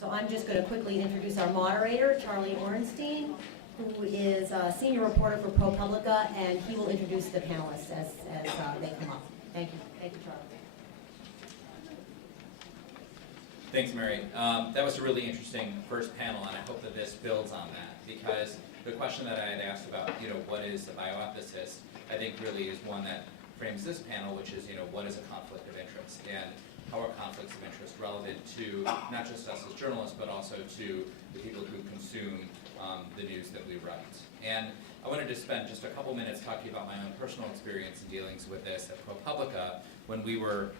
So I'm just going to quickly introduce our moderator, Charlie Ornstein, who is a senior reporter for ProPublica, and he will introduce the panelists as they come up. Thank you. Thank you, Charlie. Thanks, Mary. That was a really interesting first panel, and I hope that this builds on that, because the question that I had asked about, what is a bioethicist, I think really is one that frames this panel, which is, what is a conflict of interest, and how are conflicts of interest relevant to not just us as journalists, but also to the people who consume the news that we write. And I wanted to spend just a couple minutes talking about my own personal experience in dealings with this at ProPublica when we were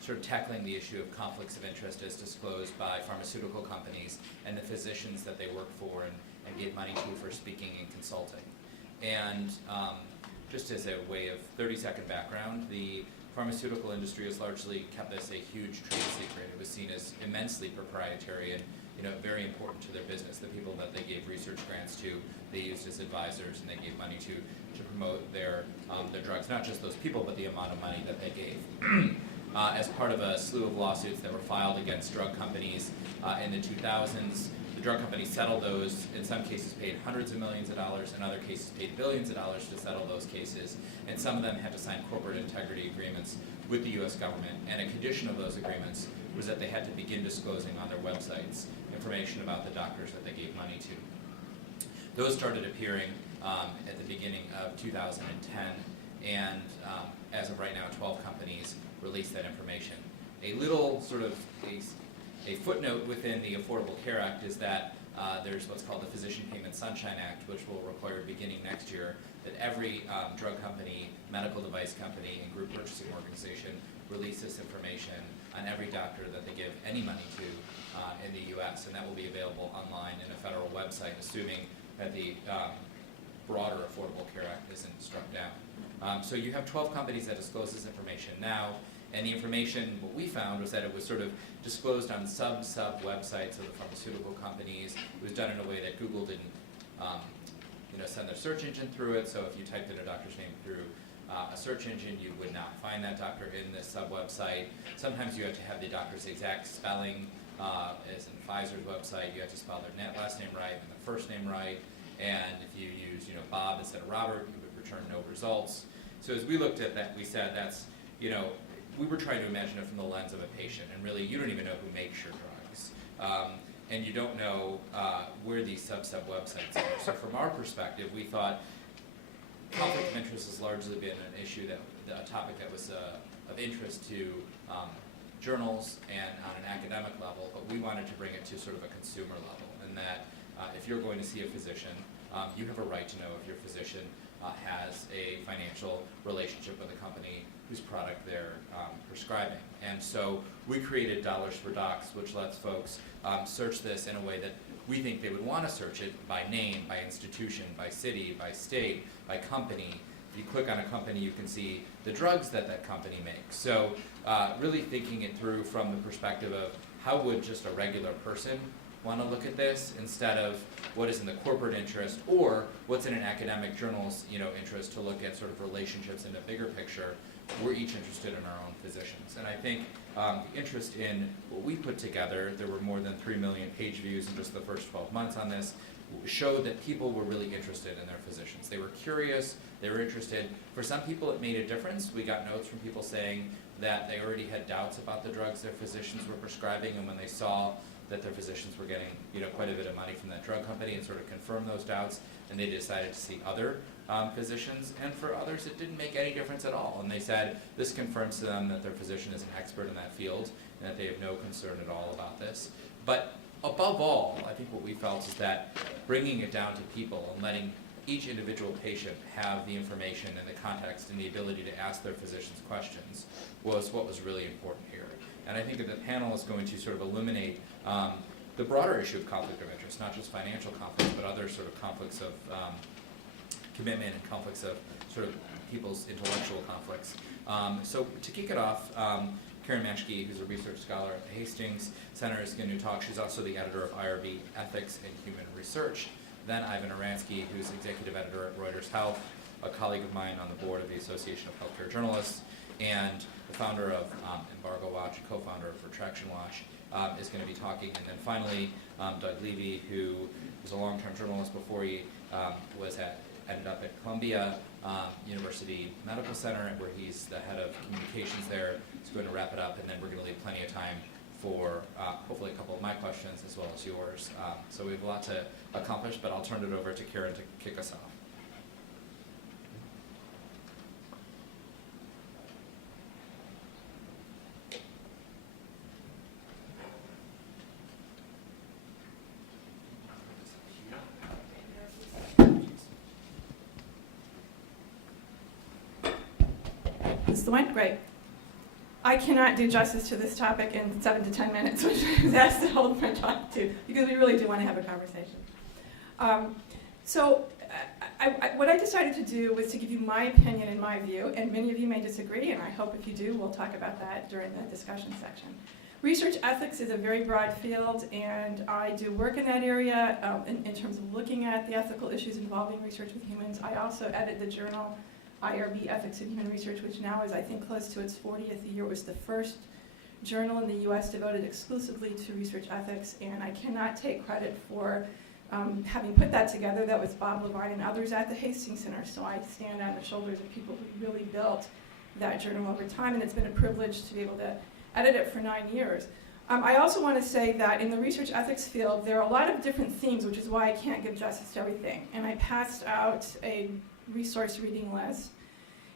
sort of tackling the issue of conflicts of interest as disclosed by pharmaceutical companies and the physicians that they work for and gave money to for speaking and consulting. And just as a way of 30-second background, the pharmaceutical industry has largely kept this a huge trade secret. It was seen as immensely proprietary and very important to their business. The people that they gave research grants to, they used as advisors, and they gave money to promote their drugs. Not just those people, but the amount of money that they gave. As part of a slew of lawsuits that were filed against drug companies in the 2000s, the drug companies settled those, in some cases paid hundreds of millions of dollars, in other cases paid billions of dollars to settle those cases, and some of them had to sign corporate integrity agreements with the U.S. government, and a condition of those agreements was that they had to begin disclosing on their websites information about the doctors that they gave money to. Those started appearing at the beginning of 2010, and as of right now, 12 companies released that information. A little sort of a footnote within the Affordable Care Act is that there's what's called the Physician Payment Sunshine Act, which will require beginning next year that every drug company, medical device company, and group purchasing organization release this information on every doctor that they give any money to in the U.S., and that will be available online in a federal website, assuming that the broader Affordable Care Act isn't struck down. So you have 12 companies that disclose this information now, and the information, what we found was that it was sort of disclosed on sub websites of the pharmaceutical companies. It was done in a way that Google didn't send their search engine through it, so if you typed in a doctor's name through a search engine, you would not find that doctor in this sub-website. Sometimes you have to have the doctor's exact spelling, as in Pfizer's website, you have to spell their last name right and the first name right, and if you use Bob instead of Robert, you would return no results. So as we looked at that, we said that's, we were trying to imagine it from the lens of a patient, and really you don't even know who makes your drugs. And you don't know where these sub websites are. So from our perspective, we thought conflict of interest has largely been an issue, a topic that was of interest to journals and on an academic level, but we wanted to bring it to sort of a consumer level, and that if you're going to see a physician, you have a right to know if your physician has a financial relationship with a company whose product they're prescribing. And so we created Dollars for Docs, which lets folks search this in a way that we think they would want to search it by name, by institution, by city, by state, by company. If you click on a company, you can see the drugs that that company makes. So really thinking it through from the perspective of how would just a regular person want to look at this instead of what is in the corporate interest or what's in an academic journal's interest to look at sort of relationships in a bigger picture. We're each interested in our own physicians. And I think the interest in what we put together, there were more than 3 million page views in just the first 12 months on this, showed that people were really interested in their physicians. They were curious, they were interested. For some people it made a difference. We got notes from people saying that they already had doubts about the drugs their physicians were prescribing, and when they saw that their physicians were getting quite a bit of money from that drug company, and sort of confirmed those doubts, and they decided to see other physicians. And for others it didn't make any difference at all, and they said this confirms to them that their physician is an expert in that field and that they have no concern at all about this. But above all, I think what we felt is that bringing it down to people and letting each individual patient have the information and the context and the ability to ask their physicians questions was what was really important here. And I think that the panel is going to sort of illuminate the broader issue of conflict of interest, not just financial conflicts, but other sort of conflicts of commitment and conflicts of sort of people's intellectual conflicts. So to kick it off, Karen Maschke, who's a research scholar at the Hastings Center, is going to talk. She's also the editor of IRB Ethics and Human Research. Then Ivan Oransky, who's executive editor at Reuters Health, a colleague of mine on the board of the Association of Healthcare Journalists, and the founder of Embargo Watch, co-founder for Traction Watch, is going to be talking. And then finally, Doug Levy, who was a long-term journalist before he ended up at Columbia University Medical Center, where he's the head of communications there. He's going to wrap it up, and then we're going to leave plenty of time for hopefully a couple of my questions as well as yours. So we have a lot to accomplish, but I'll turn it over to Karen to kick us off. This is the one? Great. I cannot do justice to this topic in 7 to 10 minutes, which I was asked to hold my talk to, because we really do want to have a conversation. What I decided to do was to give you my opinion and my view, and many of you may disagree, and I hope if you do, we'll talk about that during the discussion section. Research ethics is a very broad field, and I do work in that area in terms of looking at the ethical issues involving research with humans. I also edit the journal IRB Ethics in Human Research, which now is, I think, close to its 40th year. It was the first journal in the US devoted exclusively to research ethics, and I cannot take credit for having put that together. That was Bob Levine and others at the Hastings Center, so I stand on the shoulders of people who really built that journal over time, and it's been a privilege to be able to edit it for 9 years. I also want to say that in the research ethics field, there are a lot of different themes, which is why I can't give justice to everything. And I passed out a resource reading list.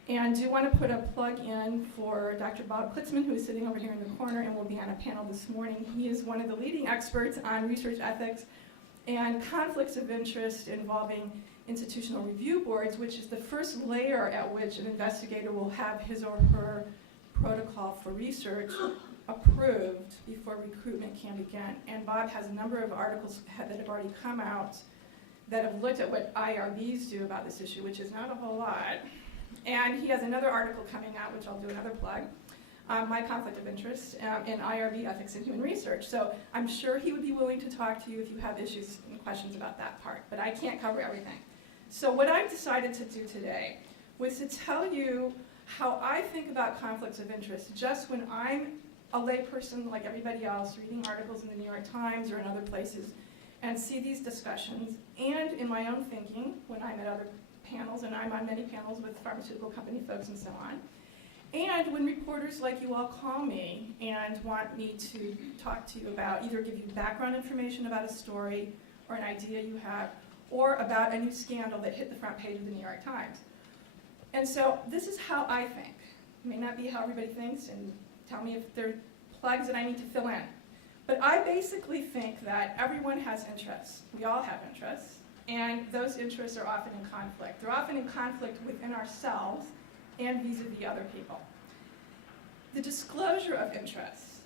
And do want to put a plug in for Dr. Bob Klitzman, who is sitting over here in the corner and will be on a panel this morning. He is one of the leading experts on research ethics and conflicts of interest involving institutional review boards, which is the first layer at which an investigator will have his or her protocol for research approved before recruitment can begin. And Bob has a number of articles that have already come out that have looked at what IRBs do about this issue, which is not a whole lot. And he has another article coming out, which I'll do another plug, my conflict of interest in IRB Ethics in Human Research. So I'm sure he would be willing to talk to you if you have issues and questions about that part, but I can't cover everything. So what I've decided to do today was to tell you how I think about conflicts of interest just when I'm a layperson like everybody else, reading articles in the New York Times or in other places, and see these discussions, and in my own thinking when I'm at other panels, and I'm on many panels with pharmaceutical company folks and so on. And when reporters like you all call me and want me to talk to you about, either give you background information about a story or an idea you have, or about a new scandal that hit the front page of the New York Times. And so this is how I think. It may not be how everybody thinks, and tell me if there are plugs that I need to fill in. But I basically think that everyone has interests. We all have interests. And those interests are often in conflict. They're often in conflict within ourselves and vis-a-vis other people. The disclosure of interests,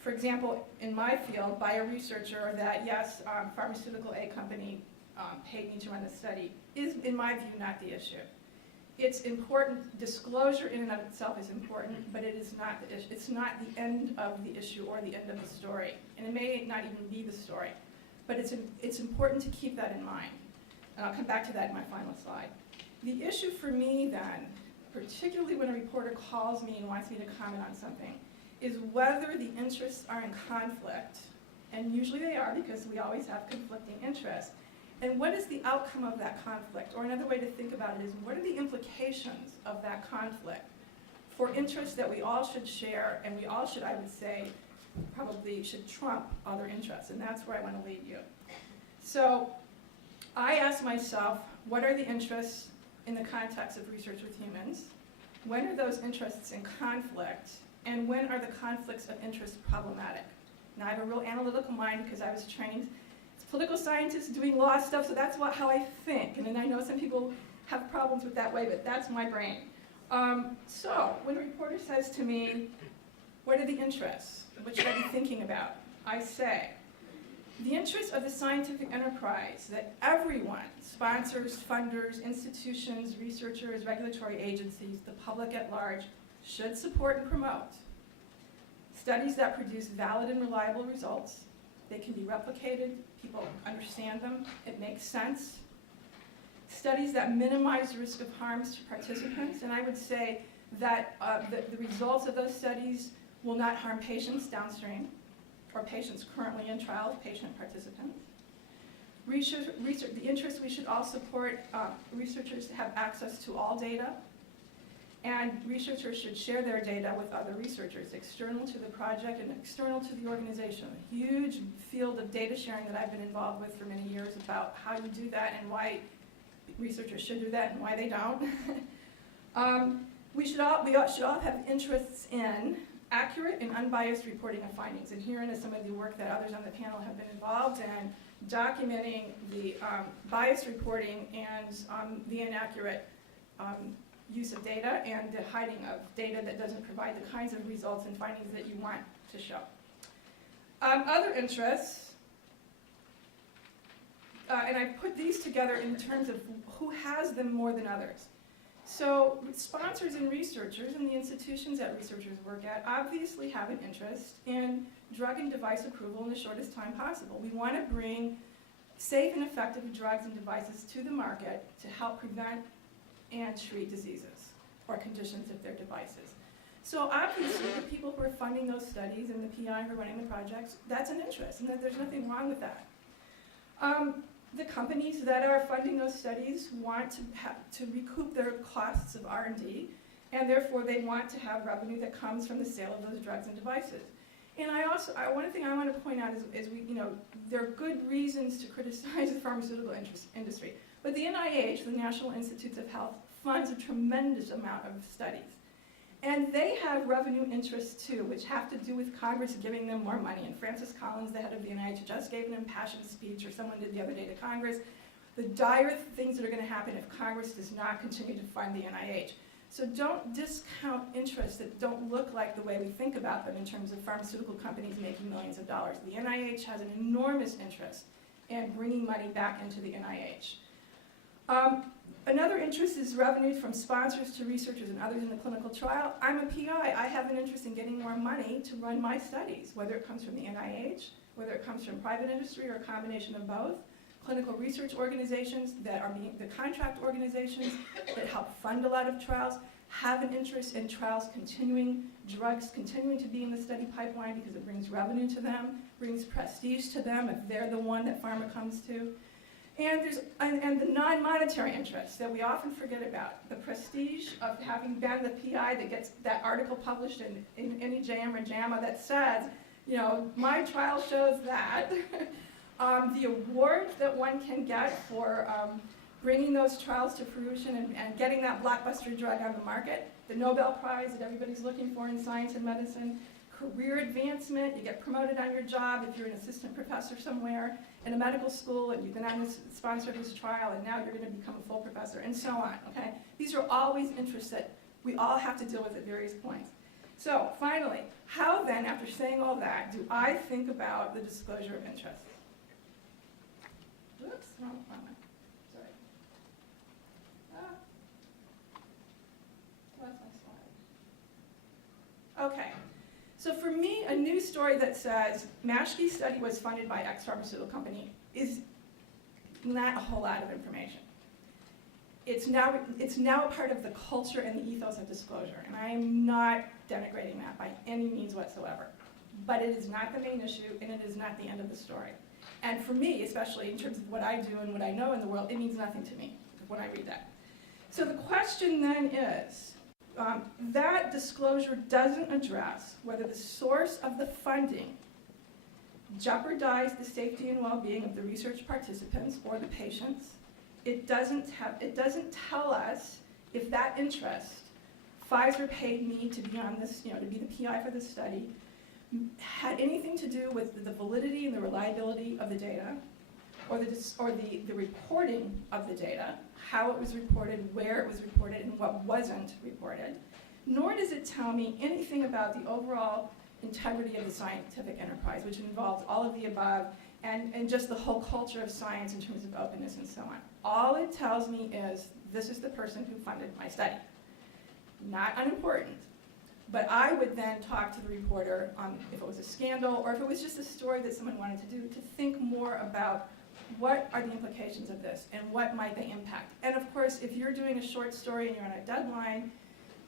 for example, in my field, by a researcher that, yes, pharmaceutical A company paid me to run the study, is, in my view, not the issue. It's important, disclosure in and of itself is important, but it is not the issue. It's not the end of the issue or the end of the story. And it may not even be the story. But it's important to keep that in mind. And I'll come back to that in my final slide. The issue for me then, particularly when a reporter calls me and wants me to comment on something, is whether the interests are in conflict, and usually they are because we always have conflicting interests, and what is the outcome of that conflict? Or another way to think about it is, what are the implications of that conflict for interests that we all should share, and we all should, I would say, probably should trump other interests, and that's where I want to lead you. So I ask myself, what are the interests in the context of research with humans? When are those interests in conflict? And when are the conflicts of interest problematic? Now I have a real analytical mind because I was trained as a political scientist doing law stuff, so that's how I think. And then I know some people have problems with that way, but that's my brain. So when a reporter says to me, what are the interests? What should I be thinking about? I say, the interests of the scientific enterprise that everyone, sponsors, funders, institutions, researchers, regulatory agencies, the public at large, should support and promote. Studies that produce valid and reliable results. They can be replicated, people understand them, it makes sense. Studies that minimize the risk of harms to participants, and I would say that the results of those studies will not harm patients downstream or patients currently in trials, patient participants. The interest we should all support researchers to have access to all data, and researchers should share their data with other researchers, external to the project and external to the organization. A huge field of data sharing that I've been involved with for many years about how you do that and why researchers should do that and why they don't. We should all have interests in accurate and unbiased reporting of findings. And herein is some of the work that others on the panel have been involved in, documenting the biased reporting and the inaccurate use of data and the hiding of data that doesn't provide the kinds of results and findings that you want to show. Other interests, and I put these together in terms of who has them more than others. So sponsors and researchers and the institutions that researchers work at obviously have an interest in drug and device approval in the shortest time possible. We want to bring safe and effective drugs and devices to the market to help prevent and treat diseases or conditions if they're devices. So obviously the people who are funding those studies and the PI who are running the projects, that's an interest, and there's nothing wrong with that. The companies that are funding those studies want to recoup their costs of R&D, and therefore they want to have revenue that comes from the sale of those drugs and devices. And one thing I want to point out is there are good reasons to criticize the pharmaceutical industry, but the NIH, the National Institutes of Health, funds a tremendous amount of studies. And they have revenue interests too, which have to do with Congress giving them more money. And Francis Collins, the head of the NIH, just gave an impassioned speech, or someone did the other day to Congress, the dire things that are going to happen if Congress does not continue to fund the NIH. So don't discount interests that don't look like the way we think about them in terms of pharmaceutical companies making millions of dollars. The NIH has an enormous interest in bringing money back into the NIH. Another interest is revenue from sponsors to researchers and others in the clinical trial. I'm a PI. I have an interest in getting more money to run my studies, whether it comes from the NIH, whether it comes from private industry, or a combination of both. Clinical research organizations that are the contract organizations that help fund a lot of trials have an interest in trials continuing, drugs continuing to be in the study pipeline because it brings revenue to them, brings prestige to them if they're the one that pharma comes to. And the non-monetary interests that we often forget about. The prestige of having been the PI that gets that article published in any JAMA or JAMA that says, my trial shows that. The award that one can get for bringing those trials to fruition and getting that blockbuster drug on the market, the Nobel Prize that everybody's looking for in science and medicine, career advancement, you get promoted on your job if you're an assistant professor somewhere in a medical school and you've been on this sponsor of this trial and now you're going to become a full professor, and so on, okay? These are always interests that we all have to deal with at various points. So, finally, how then, after saying all that, do I think about the disclosure of interests? Whoops, wrong one. Sorry. Lost my slide. Okay. So for me, a news story that says Maschke's study was funded by X pharmaceutical company is not a whole lot of information. It's now a part of the culture and the ethos of disclosure, and I am not denigrating that by any means whatsoever. But it is not the main issue, and it is not the end of the story. And for me, especially in terms of what I do and what I know in the world, it means nothing to me when I read that. So the question then is, that disclosure doesn't address whether the source of the funding jeopardized the safety and well-being of the research participants or the patients. It doesn't tell us if that interest, Pfizer paid me to be on this, to be the PI for this study, had anything to do with the validity and the reliability of the data, or the reporting of the data, how it was reported, where it was reported, and what wasn't reported, nor does it tell me anything about the overall integrity of the scientific enterprise, which involves all of the above, and just the whole culture of science in terms of openness and so on. All it tells me is, this is the person who funded my study. Not unimportant. But I would then talk to the reporter if it was a scandal, or if it was just a story that someone wanted to do, to think more about what are the implications of this, and what might they impact. And of course, if you're doing a short story and you're on a deadline,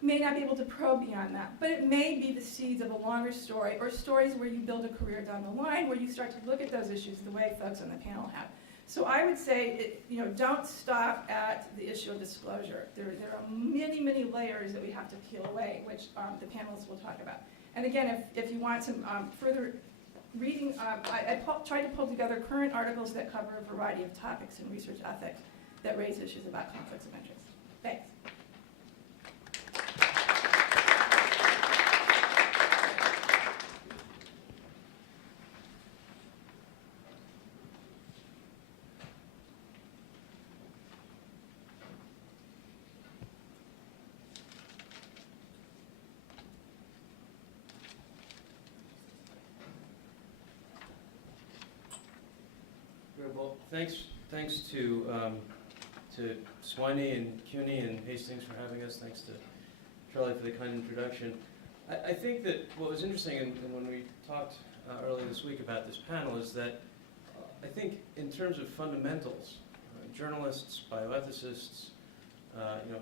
may not be able to probe beyond that, but it may be the seeds of a longer story, or stories where you build a career down the line, where you start to look at those issues the way folks on the panel have. So I would say, don't stop at the issue of disclosure. There are many, many layers that we have to peel away, which the panelists will talk about. And again, if you want some further reading, I tried to pull together current articles that cover a variety of topics in research ethics that raise issues about conflicts of interest. Thanks. Well, thanks to Swanee and CUNY and Hastings for having us. Thanks to Charlie for the kind introduction. I think that what was interesting, and when we talked earlier this week about this panel, is that I think in terms of fundamentals, journalists, bioethicists,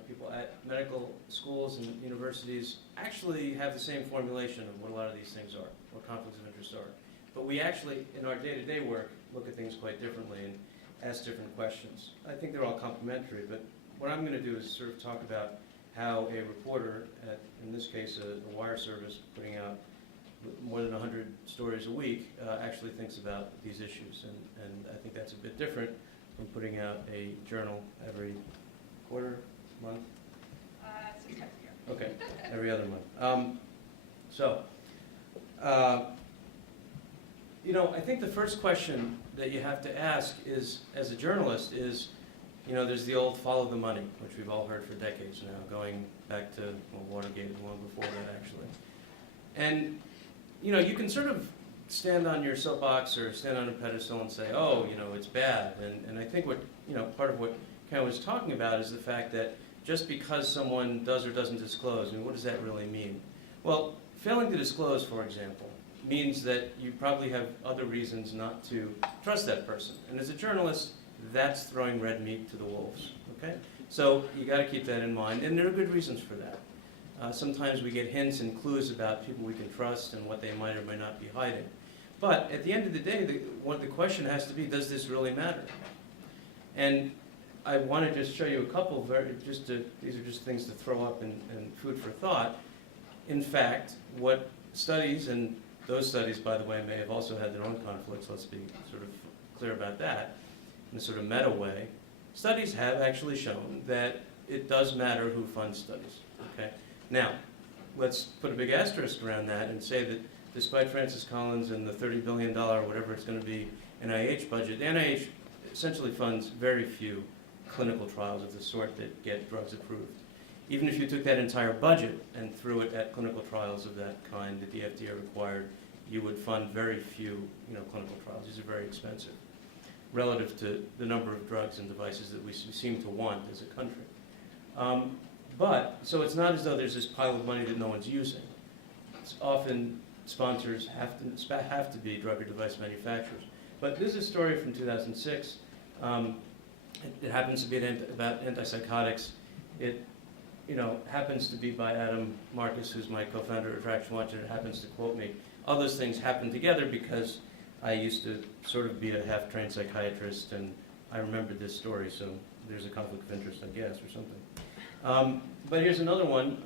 people at medical schools and universities actually have the same formulation of what a lot of these things are, what conflicts of interest are. But we actually, in our day-to-day work, look at things quite differently and ask different questions. I think they're all complementary, but what I'm going to do is sort of talk about how a reporter at, in this case, a wire service putting out more than 100 stories a week, actually thinks about these issues. And I think that's a bit different from putting out a journal every quarter, month? Okay, every other month. I think the first question that you have to ask is, as a journalist, is, there's the old follow the money, which we've all heard for decades now, going back to Watergate and long before that, actually. And, you can sort of stand on your soapbox or stand on a pedestal and say, oh, it's bad. And I think what, part of what Ken was talking about is the fact that just because someone does or doesn't disclose, what does that really mean? Well, failing to disclose, for example, means that you probably have other reasons not to trust that person. And as a journalist, that's throwing red meat to the wolves, okay? So you got to keep that in mind, and there are good reasons for that. Sometimes we get hints and clues about people we can trust and what they might or might not be hiding. But at the end of the day, the question has to be, does this really matter? And I want to just show you a couple, these are just things to throw up and food for thought. In fact, what studies, and those studies, by the way, may have also had their own conflicts, let's be sort of clear about that, in a sort of meta way. Studies have actually shown that it does matter who funds studies, okay? Now, let's put a big asterisk around that and say that despite Francis Collins and the $30 billion, whatever it's going to be, NIH budget, the NIH essentially funds very few clinical trials of the sort that get drugs approved. Even if you took that entire budget and threw it at clinical trials of that kind that the FDA required, you would fund very few, clinical trials. These are very expensive relative to the number of drugs and devices that we seem to want as a country. So it's not as though there's this pile of money that no one's using. It's often sponsors have to be drug or device manufacturers. But this is a story from 2006. It happens to be about antipsychotics. It happens to be by Adam Marcus, who's my co-founder of Attraction Watch, and it happens to quote me. All those things happen together because I used to sort of be a half-trained psychiatrist, and I remembered this story, so there's a conflict of interest, I guess, or something. But here's another one.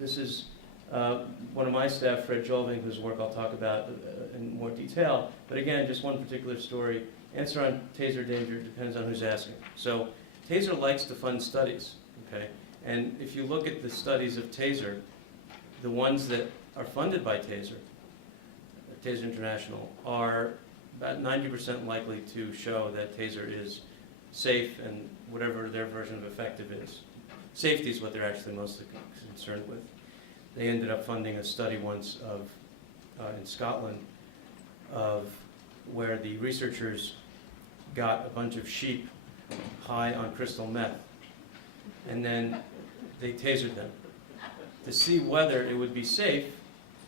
This is one of my staff, Fred Jolving, whose work I'll talk about in more detail. But again, just one particular story. Answer on taser danger depends on who's asking. So taser likes to fund studies, okay? And if you look at the studies of taser, the ones that are funded by taser, Taser International, are about 90% likely to show that taser is safe and whatever their version of effective is. Safety is what they're actually mostly concerned with. They ended up funding a study once in Scotland of where the researchers got a bunch of sheep high on crystal meth, and then they tasered them to see whether it would be safe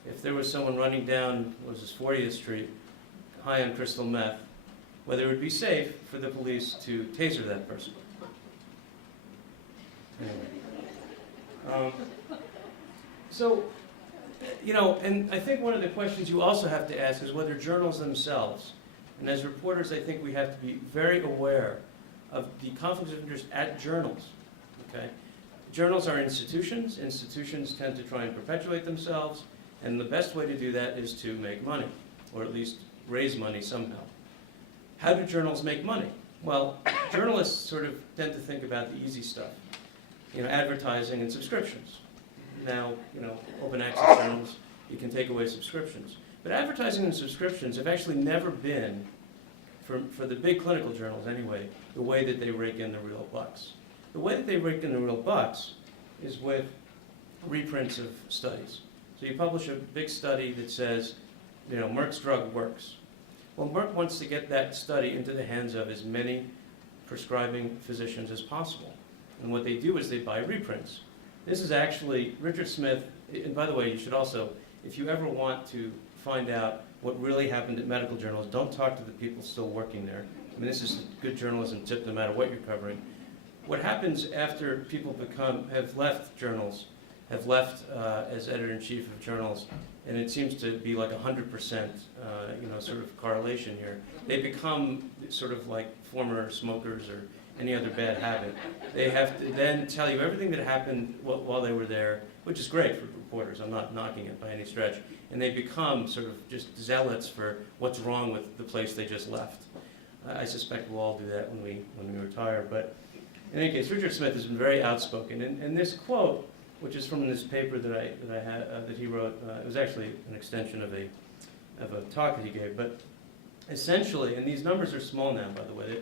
if there was someone running down, 40th Street, high on crystal meth, whether it would be safe for the police to taser that person. So, you know, and I think one of the questions you also have to ask is whether journals themselves, and as reporters, I think we have to be very aware of the conflicts of interest at journals, okay? Journals are institutions. Institutions tend to try and perpetuate themselves, and the best way to do that is to make money, or at least raise money somehow. How do journals make money? Well, journalists sort of tend to think about the easy stuff, you know, advertising and subscriptions. Now, you know, open access journals, you can take away subscriptions. But advertising and subscriptions have actually never been, for the big clinical journals anyway, the way that they rake in the real bucks. The way that they rake in the real bucks is with reprints of studies. So you publish a big study that says, you know, Merck's drug works. Well, Merck wants to get that study into the hands of as many prescribing physicians as possible. And what they do is they buy reprints. This is actually Richard Smith, and by the way, you should also, if you ever want to find out what really happened at medical journals, don't talk to the people still working there. I mean, this is a good journalism tip no matter what you're covering. What happens after people have left journals, have left as editor-in-chief of journals, and it seems to be like 100%, you know, sort of correlation here. They become sort of like former smokers or any other bad habit. They have to then tell you everything that happened while they were there, which is great for reporters. I'm not knocking it by any stretch. And they become sort of just zealots for what's wrong with the place they just left. I suspect we'll all do that when we retire. But in any case, Richard Smith has been very outspoken. And this quote, which is from this paper that he wrote, it was actually an extension of a talk that he gave. But essentially, and these numbers are small now, by the way.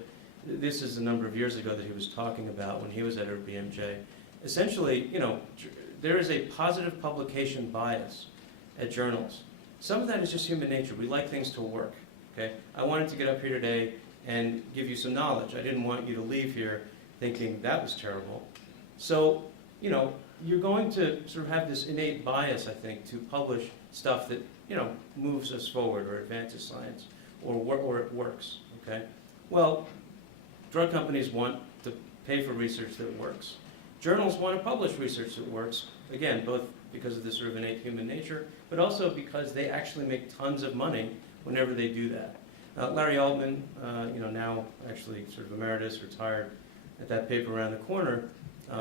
This is a number of years ago that he was talking about when he was editor of BMJ. Essentially, you know, there is a positive publication bias at journals. Some of that is just human nature. We like things to work, okay? I wanted to get up here today and give you some knowledge. I didn't want you to leave here thinking that was terrible. So, you know, you're going to sort of have this innate bias, I think, to publish stuff that, you know, moves us forward or advances science or it works, okay? Well, drug companies want to pay for research that works. Journals want to publish research that works, again, both because of this sort of innate human nature, but also because they actually make tons of money whenever they do that. Larry Altman, you know, now actually sort of emeritus, retired at that paper around the corner,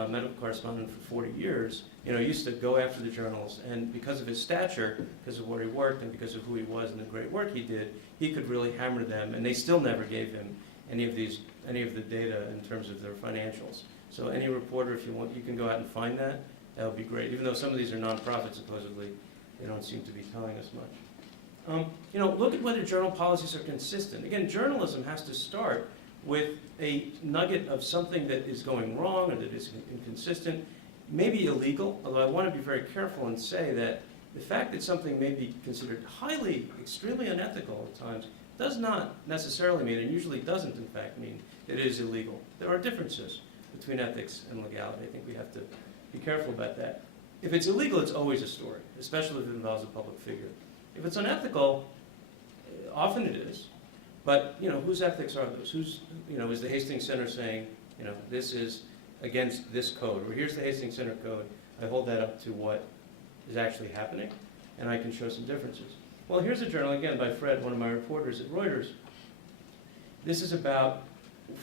medical correspondent for 40 years, you know, used to go after the journals, and because of his stature, because of where he worked, and because of who he was and the great work he did, he could really hammer them, and they still never gave him any of the data in terms of their financials. So any reporter, if you want, you can go out and find that. That would be great. Even though some of these are nonprofits, supposedly, they don't seem to be telling us much. You know, look at whether journal policies are consistent. Again, journalism has to start with a nugget of something that is going wrong or that is inconsistent, maybe illegal, although I want to be very careful and say that the fact that something may be considered highly, extremely unethical at times does not necessarily mean, and usually doesn't in fact mean, that it is illegal. There are differences between ethics and legality. I think we have to be careful about that. If it's illegal, it's always a story, especially if it involves a public figure. If it's unethical, often it is. But, you know, whose ethics are those? Who's, you know, is the Hastings Center saying, you know, this is against this code, or here's the Hastings Center code, I hold that up to what is actually happening, and I can show some differences. Well, here's a journal, again, by Fred, one of my reporters at Reuters. This is about,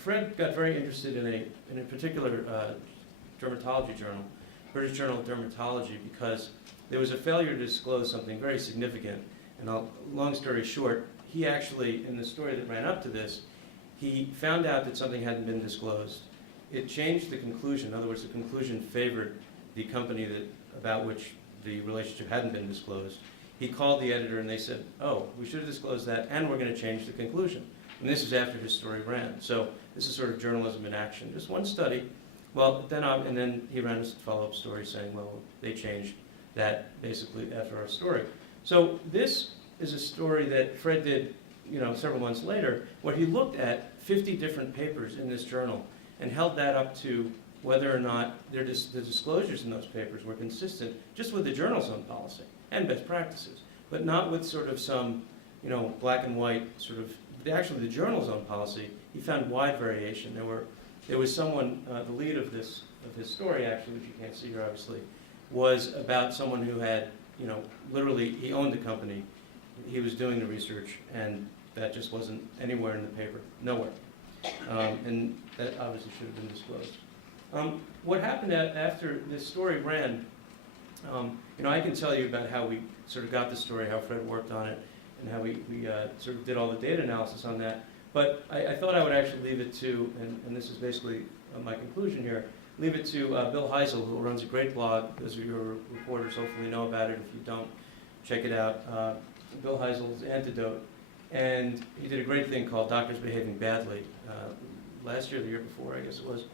Fred got very interested in a particular dermatology journal, British Journal of Dermatology, because there was a failure to disclose something very significant. And long story short, he actually, in the story that ran up to this, he found out that something hadn't been disclosed. It changed the conclusion. In other words, the conclusion favored the company about which the relationship hadn't been disclosed. He called the editor and they said, oh, we should have disclosed that and we're going to change the conclusion. And this is after his story ran. So this is sort of journalism in action. Just one study. Well, then he ran a follow-up story saying, well, they changed that basically after our story. So this is a story that Fred did, you know, several months later, where he looked at 50 different papers in this journal and held that up to whether or not the disclosures in those papers were consistent just with the journal's own policy and best practices, but not with sort of some, you know, black and white sort of, actually the journal's own policy. He found wide variation. There was someone, the lead of this of his story, actually, which you can't see here obviously, was about someone who had, literally, he owned the company, he was doing the research, and that just wasn't anywhere in the paper, nowhere. And that obviously should have been disclosed. What happened after this story ran, I can tell you about how we sort of got the story, how Fred worked on it, and how we sort of did all the data analysis on that. But I thought I would actually leave it to, and this is basically my conclusion here, leave it to Bill Heisel, who runs a great blog. Those of your reporters hopefully know about it. If you don't, check it out. Bill Heisel's Antidote. And he did a great thing called Doctors Behaving Badly, last year, the year before, I guess it was,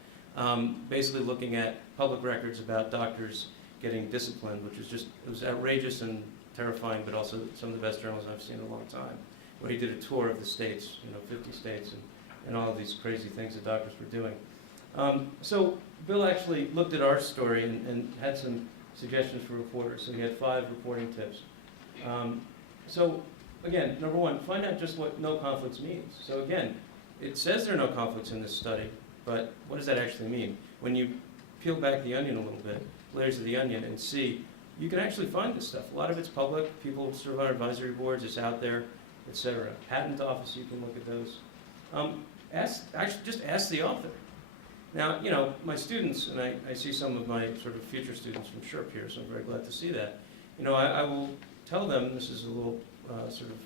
basically looking at public records about doctors getting disciplined, which was just, it was outrageous and terrifying, but also some of the best journalism I've seen in a long time, where he did a tour of the states, 50 states, and all of these crazy things that doctors were doing. So Bill actually looked at our story and had some suggestions for reporters. So he had 5 reporting tips. So again, number one, find out just what no conflicts means. So again, it says there are no conflicts in this study, but what does that actually mean? When you peel back the onion a little bit, layers of the onion, and see, you can actually find this stuff. A lot of it's public. People serve on advisory boards. It's out there, etc. Patent office, you can look at those. Just ask the author. Now, my students, and I see some of my sort of future students from SHRP here, so I'm very glad to see that. I will tell them, this is a little sort of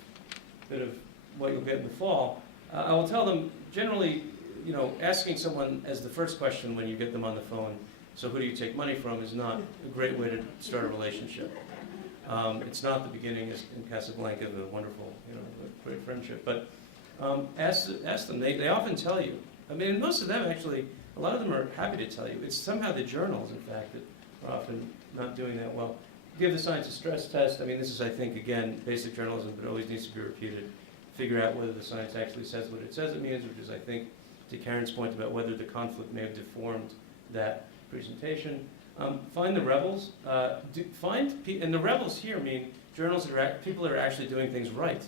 bit of what you'll get in the fall, I will tell them generally, asking someone as the first question when you get them on the phone, so who do you take money from, is not a great way to start a relationship. It's not the beginning in Casablanca of a wonderful, great friendship, but ask them. They often tell you. I mean, most of them actually, a lot of them are happy to tell you. It's somehow the journals, in fact, that are often not doing that well. Give the science a stress test. I mean, this is, I think, again, basic journalism, but it always needs to be repeated. Figure out whether the science actually says what it says it means, which is, I think, to Karen's point about whether the conflict may have deformed that presentation. Find the rebels. And the rebels here mean journals that are people that are actually doing things right.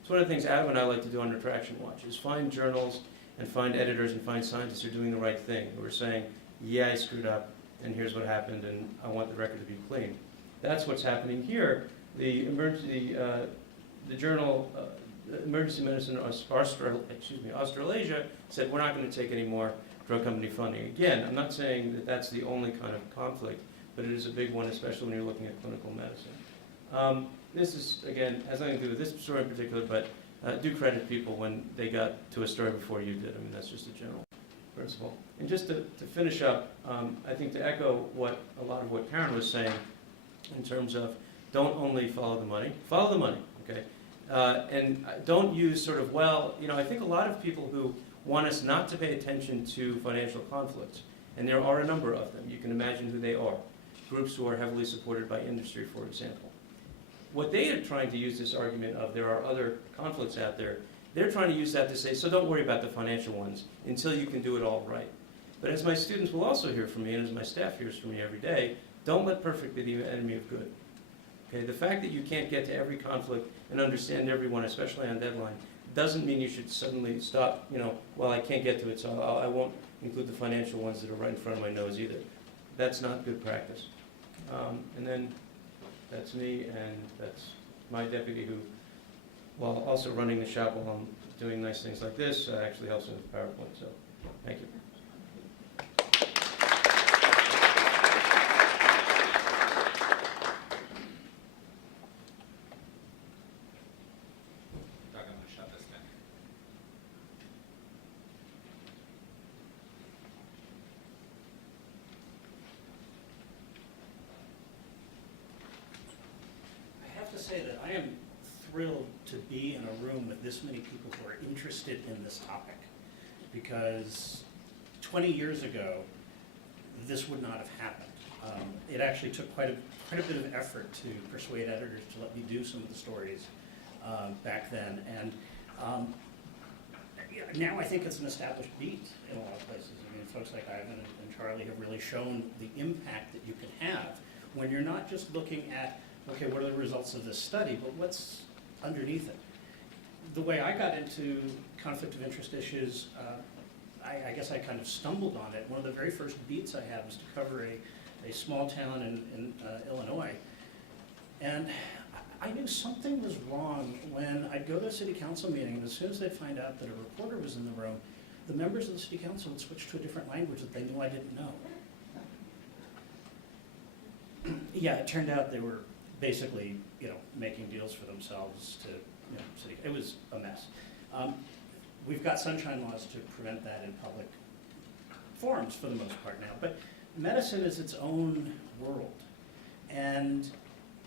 It's one of the things Adam and I like to do on Retraction Watch, is find journals and find editors and find scientists who are doing the right thing, who are saying, yeah, I screwed up, and here's what happened, and I want the record to be clean. That's what's happening here. The journal Emergency Medicine Australasia said, we're not going to take any more drug company funding. Again, I'm not saying that that's the only kind of conflict, but it is a big one, especially when you're looking at clinical medicine. This is, again, has nothing to do with this story in particular, but do credit people when they got to a story before you did. I mean, that's just a general principle. And just to finish up, I think to echo a lot of what Karen was saying in terms of don't only follow the money, okay? And don't use sort of, I think a lot of people who want us not to pay attention to financial conflicts, and there are a number of them. You can imagine who they are. Groups who are heavily supported by industry, for example. What they are trying to use this argument of there are other conflicts out there, they're trying to use that to say, so don't worry about the financial ones until you can do it all right. But as my students will also hear from me, and as my staff hears from me every day, don't let perfect be the enemy of good. Okay, the fact that you can't get to every conflict and understand everyone, especially on deadline, doesn't mean you should suddenly stop, I can't get to it, so I won't include the financial ones that are right in front of my nose either. That's not good practice. And then that's me, and that's my deputy who, while also running the shop while I'm doing nice things like this, actually helps me with PowerPoint, so thank you. Say that I am thrilled to be in a room with this many people who are interested in this topic, because 20 years ago this would not have happened. It actually took quite a bit of effort to persuade editors to let me do some of the stories back then, and now I think it's an established beat in a lot of places. I mean, folks like Ivan and Charlie have really shown the impact that you can have when you're not just looking at, okay, what are the results of this study, but what's underneath it? The way I got into conflict of interest issues, I guess I kind of stumbled on it. One of the very first beats I had was to cover a small town in Illinois. And I knew something was wrong when I'd go to a city council meeting, and as soon as they'd find out that a reporter was in the room, the members of the city council would switch to a different language that they knew I didn't know. Yeah, it turned out they were basically, making deals for themselves to, city. It was a mess. We've got sunshine laws to prevent that in public forums for the most part now, but medicine is its own world. And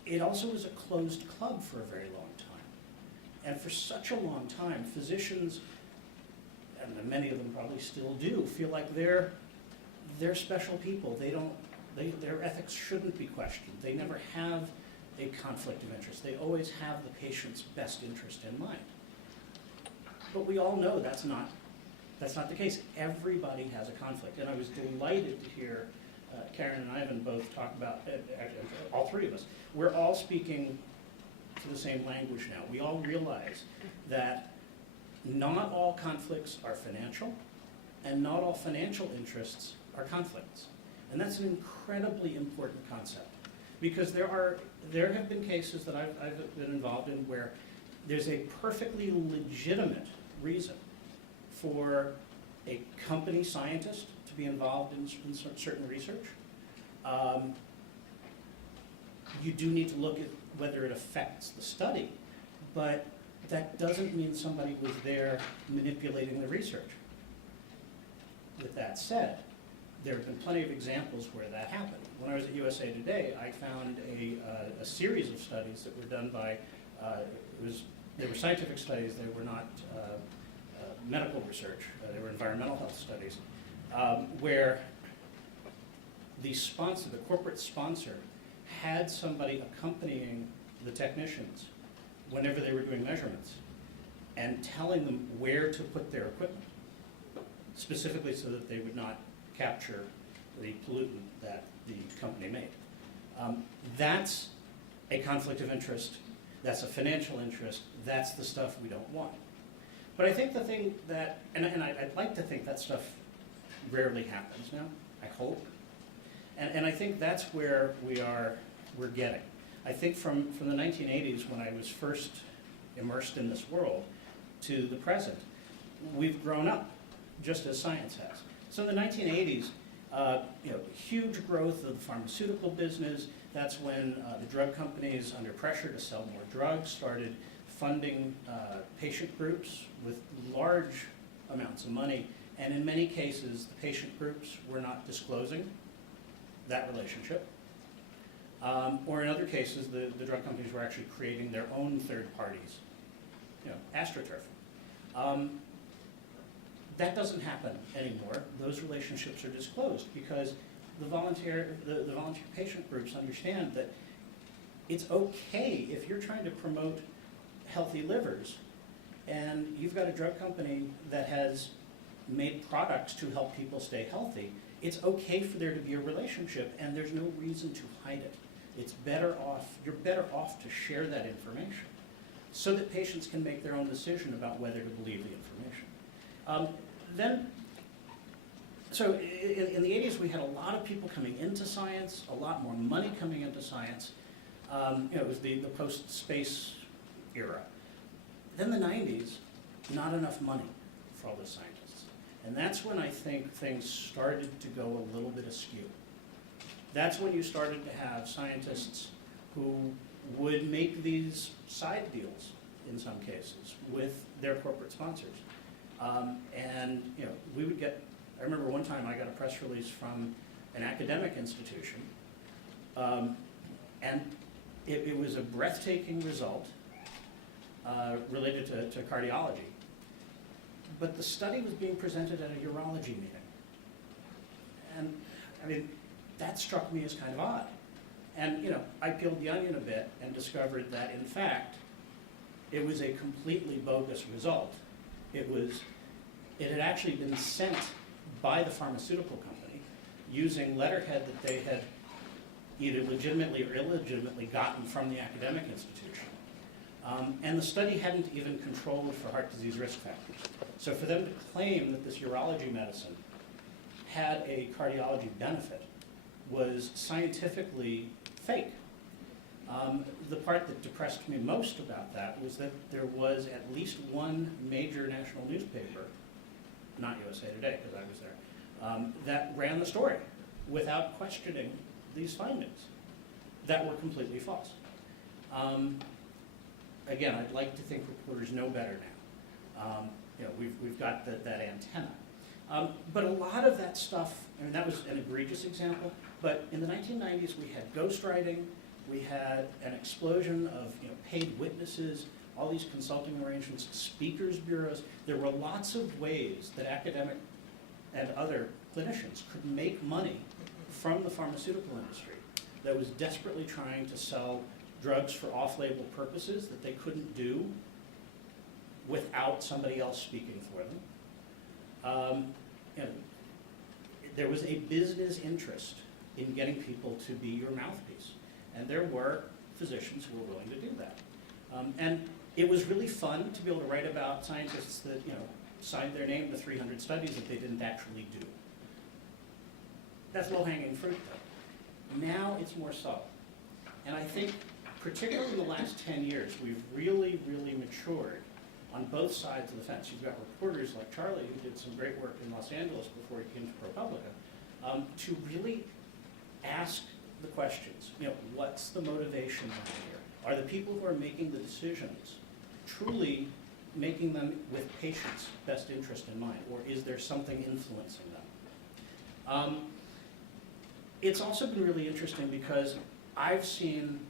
it also was a closed club for a very long time. And for such a long time, physicians, and many of them probably still do, feel like they're special people. Their ethics shouldn't be questioned. They never have a conflict of interest. They always have the patient's best interest in mind. But we all know that's not the case. Everybody has a conflict. And I was delighted to hear Karen and Ivan both talk about, actually, all three of us, we're all speaking to the same language now. We all realize that not all conflicts are financial, and not all financial interests are conflicts. And that's an incredibly important concept, because there have been cases that I've been involved in where there's a perfectly legitimate reason for a company scientist to be involved in certain research. You do need to look at whether it affects the study, but that doesn't mean somebody was there manipulating the research. With that said, there have been plenty of examples where that happened. When I was at USA Today, I found a series of studies that were done by, they were scientific studies, they were not medical research, they were environmental health studies, where the sponsor, the corporate sponsor, had somebody accompanying the technicians whenever they were doing measurements and telling them where to put their equipment, specifically so that they would not capture the pollutant that the company made. That's a conflict of interest, that's a financial interest, that's the stuff we don't want. But I think the thing that, and I'd like to think that stuff rarely happens now, I hope. And I think that's where we're getting. I think from the 1980s, when I was first immersed in this world, to the present, we've grown up, just as science has. So in the 1980s, huge growth of the pharmaceutical business. That's when the drug companies, under pressure to sell more drugs, started funding patient groups with large amounts of money. And in many cases, the patient groups were not disclosing that relationship. Or in other cases, the drug companies were actually creating their own third parties, AstroTurf. That doesn't happen anymore. Those relationships are disclosed because the volunteer patient groups understand that it's okay if you're trying to promote healthy livers and you've got a drug company that has made products to help people stay healthy. It's okay for there to be a relationship, and there's no reason to hide it. You're better off to share that information so that patients can make their own decision about whether to believe the information. So in the 80s, we had a lot of people coming into science, a lot more money coming into science. It was the post-space era. Then the 90s, not enough money for all the scientists. And that's when I think things started to go a little bit askew. That's when you started to have scientists who would make these side deals, in some cases, with their corporate sponsors. We would get, I remember one time I got a press release from an academic institution, and it was a breathtaking result related to cardiology. But the study was being presented at a urology meeting. And I mean, that struck me as kind of odd. And I peeled the onion a bit and discovered that in fact, it was a completely bogus result. It had actually been sent by the pharmaceutical company using letterhead that they had either legitimately or illegitimately gotten from the academic institution. And the study hadn't even controlled for heart disease risk factors. So for them to claim that this urology medicine had a cardiology benefit was scientifically fake. The part that depressed me most about that was that there was at least one major national newspaper, not USA Today, because I was there, that ran the story without questioning these findings that were completely false. Again, I'd like to think reporters know better now. We've got that antenna. But a lot of that stuff, I mean, that was an egregious example, but in the 1990s we had ghostwriting, we had an explosion of paid witnesses, all these consulting arrangements, speakers bureaus. There were lots of ways that academic and other clinicians could make money from the pharmaceutical industry that was desperately trying to sell drugs for off-label purposes that they couldn't do without somebody else speaking for them. There was a business interest in getting people to be your mouthpiece. And there were physicians who were willing to do that. And it was really fun to be able to write about scientists that signed their name to 300 studies that they didn't actually do. That's low-hanging fruit, though. Now it's more subtle. And I think, particularly in the last 10 years, we've really, really matured on both sides of the fence. You've got reporters like Charlie, who did some great work in Los Angeles before he came to ProPublica, to really ask the questions. What's the motivation here? Are the people who are making the decisions truly making them with patients' best interest in mind, or is there something influencing them? It's also been really interesting because I've seen,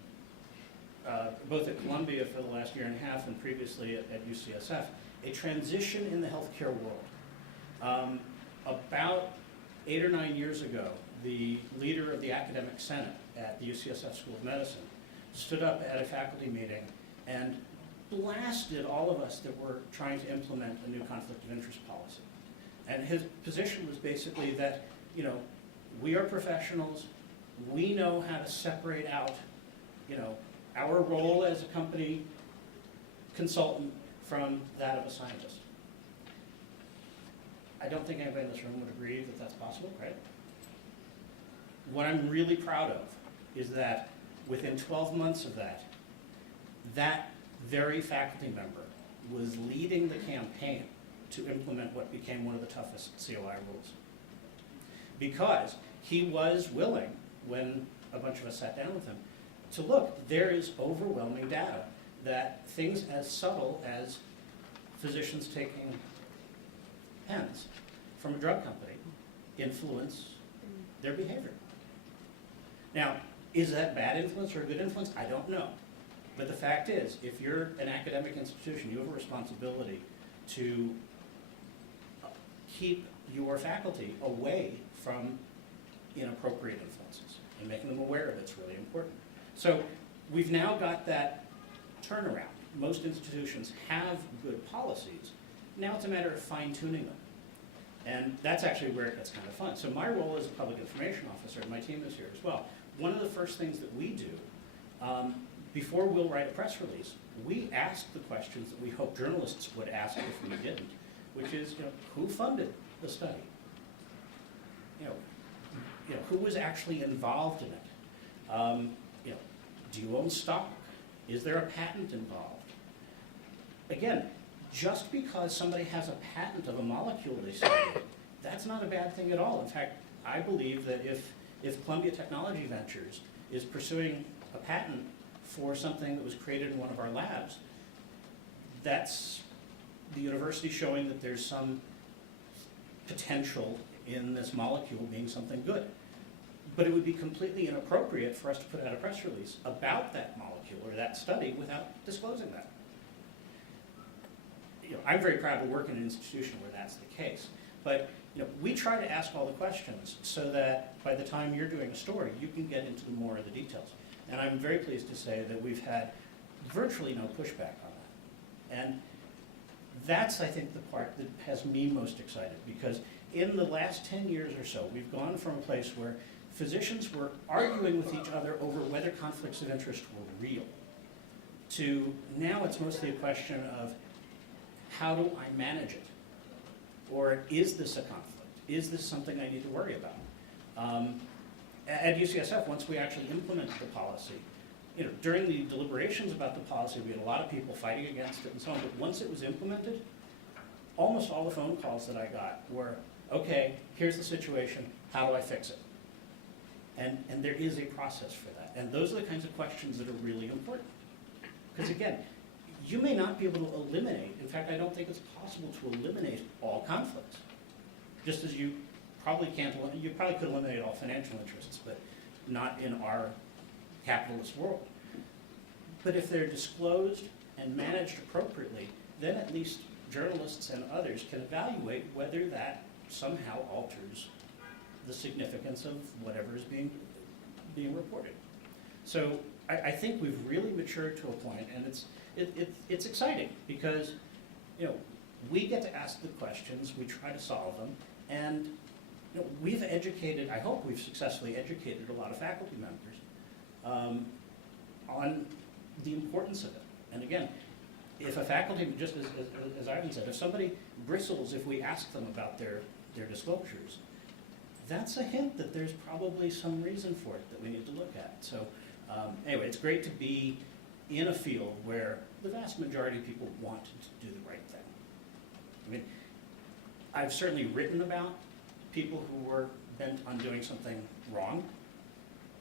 both at Columbia for the last year and a half and previously at UCSF, a transition in the healthcare world. About 8 or 9 years ago, the leader of the academic senate at the UCSF School of Medicine stood up at a faculty meeting and blasted all of us that were trying to implement a new conflict of interest policy. And his position was basically that, we are professionals, we know how to separate out, our role as a company consultant from that of a scientist. I don't think anybody in this room would agree that that's possible, right? What I'm really proud of is that within 12 months of that very faculty member was leading the campaign to implement what became one of the toughest COI rules. Because he was willing, when a bunch of us sat down with him, to look, there is overwhelming data that things as subtle as physicians taking pens from a drug company influence their behavior. Now, is that bad influence or a good influence? I don't know. But the fact is, if you're an academic institution, you have a responsibility to keep your faculty away from inappropriate influences, and making them aware of it's really important. So we've now got that turnaround. Most institutions have good policies. Now it's a matter of fine-tuning them. And that's actually where it gets kind of fun. So my role as a public information officer, and my team is here as well, one of the first things that we do, before we'll write a press release, we ask the questions that we hope journalists would ask if we didn't, which is, who funded the study? Who was actually involved in it? Do you own stock? Is there a patent involved? Again, just because somebody has a patent of a molecule they studied, that's not a bad thing at all. In fact, I believe that if Columbia Technology Ventures is pursuing a patent for something that was created in one of our labs, that's the university showing that there's some potential in this molecule being something good. But it would be completely inappropriate for us to put out a press release about that molecule or that study without disclosing that. I'm very proud to work in an institution where that's the case. But we try to ask all the questions so that by the time you're doing a story, you can get into more of the details. And I'm very pleased to say that we've had virtually no pushback on that. And that's, I think, the part that has me most excited, because in the last 10 years or so, we've gone from a place where physicians were arguing with each other over whether conflicts of interest were real. to now it's mostly a question of how do I manage it? Or is this a conflict? Is this something I need to worry about? At UCSF, once we actually implemented the policy, during the deliberations about the policy, we had a lot of people fighting against it and so on, but once it was implemented, almost all the phone calls that I got were, okay, here's the situation, how do I fix it? And there is a process for that. And those are the kinds of questions that are really important. Because again, you may not be able to eliminate, in fact, I don't think it's possible to eliminate all conflicts. Just as you probably can't, you probably could eliminate all financial interests, but not in our capitalist world. But if they're disclosed and managed appropriately, then at least journalists and others can evaluate whether that somehow alters the significance of whatever is being reported. So I think we've really matured to a point, and it's exciting because we get to ask the questions, we try to solve them, and we've educated, I hope we've successfully educated a lot of faculty members on the importance of it. And again, if a faculty, just as Ivan said, if somebody bristles if we ask them about their disclosures, that's a hint that there's probably some reason for it that we need to look at. So anyway, it's great to be in a field where the vast majority of people want to do the right thing. I mean, I've certainly written about people who were bent on doing something wrong,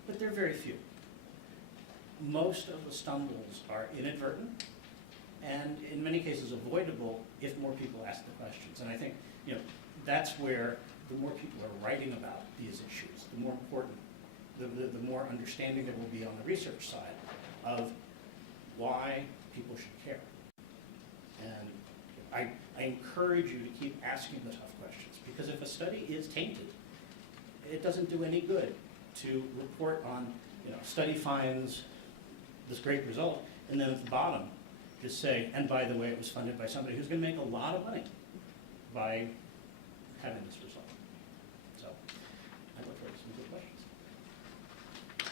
but they're very few. Most of the stumbles are inadvertent and in many cases avoidable if more people ask the questions. And I think that's where the more people are writing about these issues, the more important, the more understanding there will be on the research side of why people should care. And I encourage you to keep asking the tough questions, because if a study is tainted, it doesn't do any good to report on, study finds this great result, and then at the bottom just say, and by the way, it was funded by somebody who's going to make a lot of money by having this result. So I look forward to some good questions.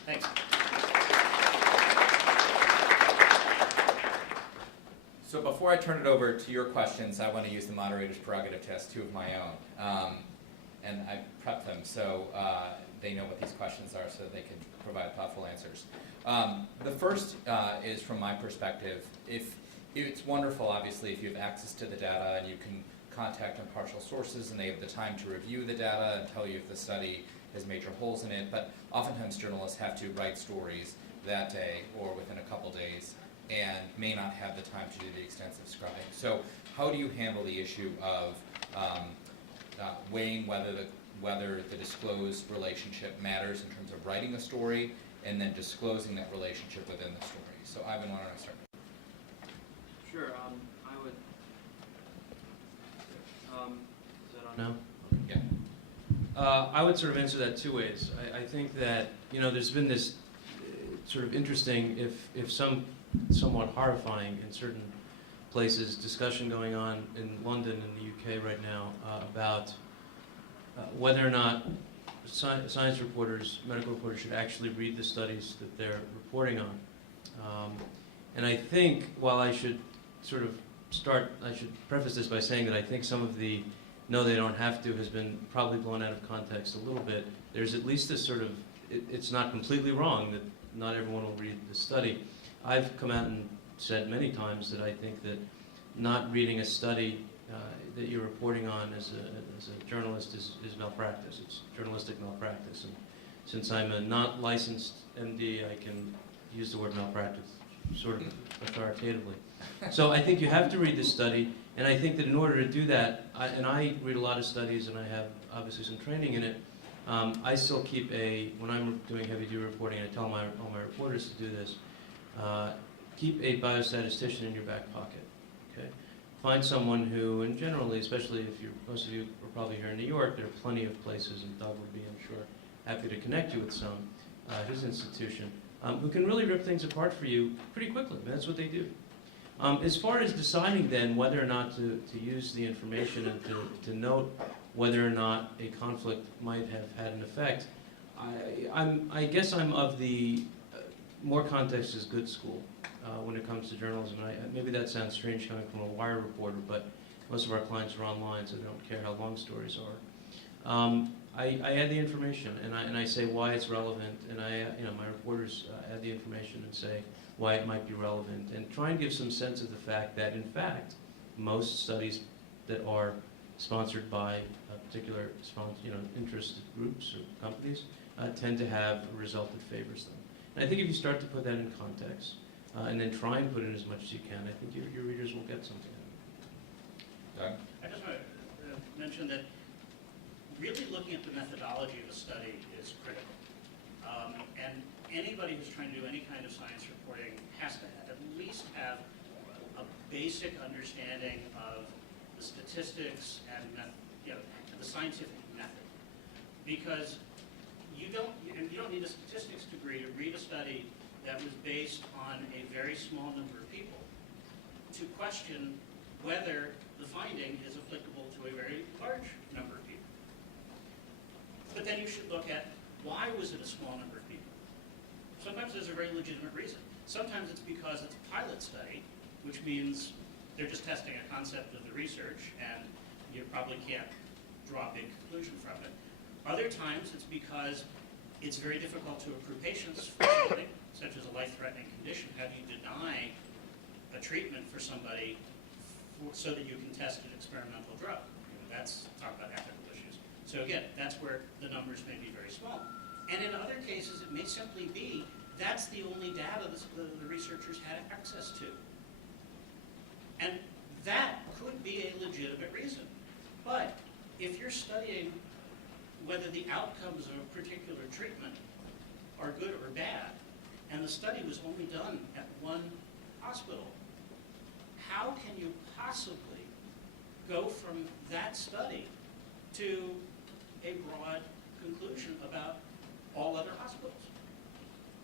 Thanks. So before I turn it over to your questions, I want to use the moderator's prerogative to ask two of my own. And I prepped them so they know what these questions are so they can provide thoughtful answers. The first is from my perspective. If it's wonderful, obviously, if you have access to the data and you can contact impartial sources and they have the time to review the data and tell you if the study has major holes in it, but oftentimes journalists have to write stories that day or within a couple days and may not have the time to do the extensive scrubbing. So how do you handle the issue of weighing whether the disclosed relationship matters in terms of writing a story and then disclosing that relationship within the story? So Ivan, why don't I start? Sure, I would, is that on? No? Yeah. I would sort of answer that two ways. I think that, there's been this sort of interesting, if somewhat horrifying in certain places, discussion going on in London and the UK right now about whether or not science reporters, medical reporters, should actually read the studies that they're reporting on. And I think, while I should I should preface this by saying that I think some of the no, they don't have to has been probably blown out of context a little bit. There's at least this sort of, it's not completely wrong that not everyone will read the study. I've come out and said many times that I think that not reading a study that you're reporting on as a journalist is malpractice. It's journalistic malpractice. And since I'm a not licensed MD, I can use the word malpractice sort of authoritatively. So I think you have to read the study, and I think that in order to do that, and I read a lot of studies and I have obviously some training in it, I still keep when I'm doing heavy-duty reporting, I tell all my reporters to do this, keep a biostatistician in your back pocket, okay? Find someone who, and generally, especially if most of you are probably here in New York, there are plenty of places, and Doug would be, I'm sure, happy to connect you with some, his institution, who can really rip things apart for you pretty quickly. That's what they do. As far as deciding then whether or not to use the information and to note whether or not a conflict might have had an effect, I guess I'm of the more context is good school. when it comes to journalism. And maybe that sounds strange coming from a wire reporter, but most of our clients are online, so they don't care how long stories are. I add the information, and I say why it's relevant, and my reporters add the information and say why it might be relevant, and try and give some sense of the fact that, in fact, most studies that are sponsored by particular interest groups or companies tend to have a result that favors them. And I think if you start to put that in context, and then try and put in as much as you can, I think your readers will get something out of it. Doug? I just want to mention that really looking at the methodology of a study is critical. And anybody who's trying to do any kind of science reporting has to at least have a basic understanding of the statistics and the scientific method. Because you don't need a statistics degree to read a study that was based on a very small number of people to question whether the finding is applicable to a very large number of people. But then you should look at why was it a small number of people? Sometimes there's a very legitimate reason. Sometimes it's because it's a pilot study, which means they're just testing a concept of the research and you probably can't draw a big conclusion from it. Other times it's because it's very difficult to accrue patients for something, such as a life-threatening condition. How do you deny a treatment for somebody so that you can test an experimental drug? That's talk about ethical issues. So again, that's where the numbers may be very small. And in other cases, it may simply be that's the only data the researchers had access to. And that could be a legitimate reason. But if you're studying whether the outcomes of a particular treatment are good or bad, and the study was only done at one hospital, how can you possibly go from that study to a broad conclusion about all other hospitals?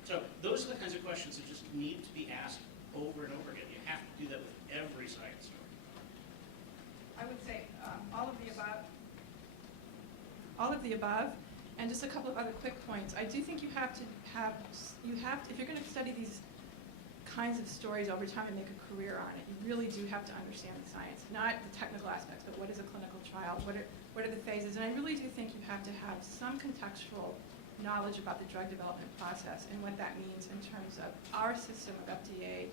So those are the kinds of questions that just need to be asked over and over again. You have to do that with every science story. I would say all of the above, and just a couple of other quick points. I do think you have to, if you're going to study these kinds of stories over time and make a career on it, you really do have to understand the science, not the technical aspects, but what is a clinical trial, what are the phases, and I really do think you have to have some contextual knowledge about the drug development process and what that means in terms of our system of FDA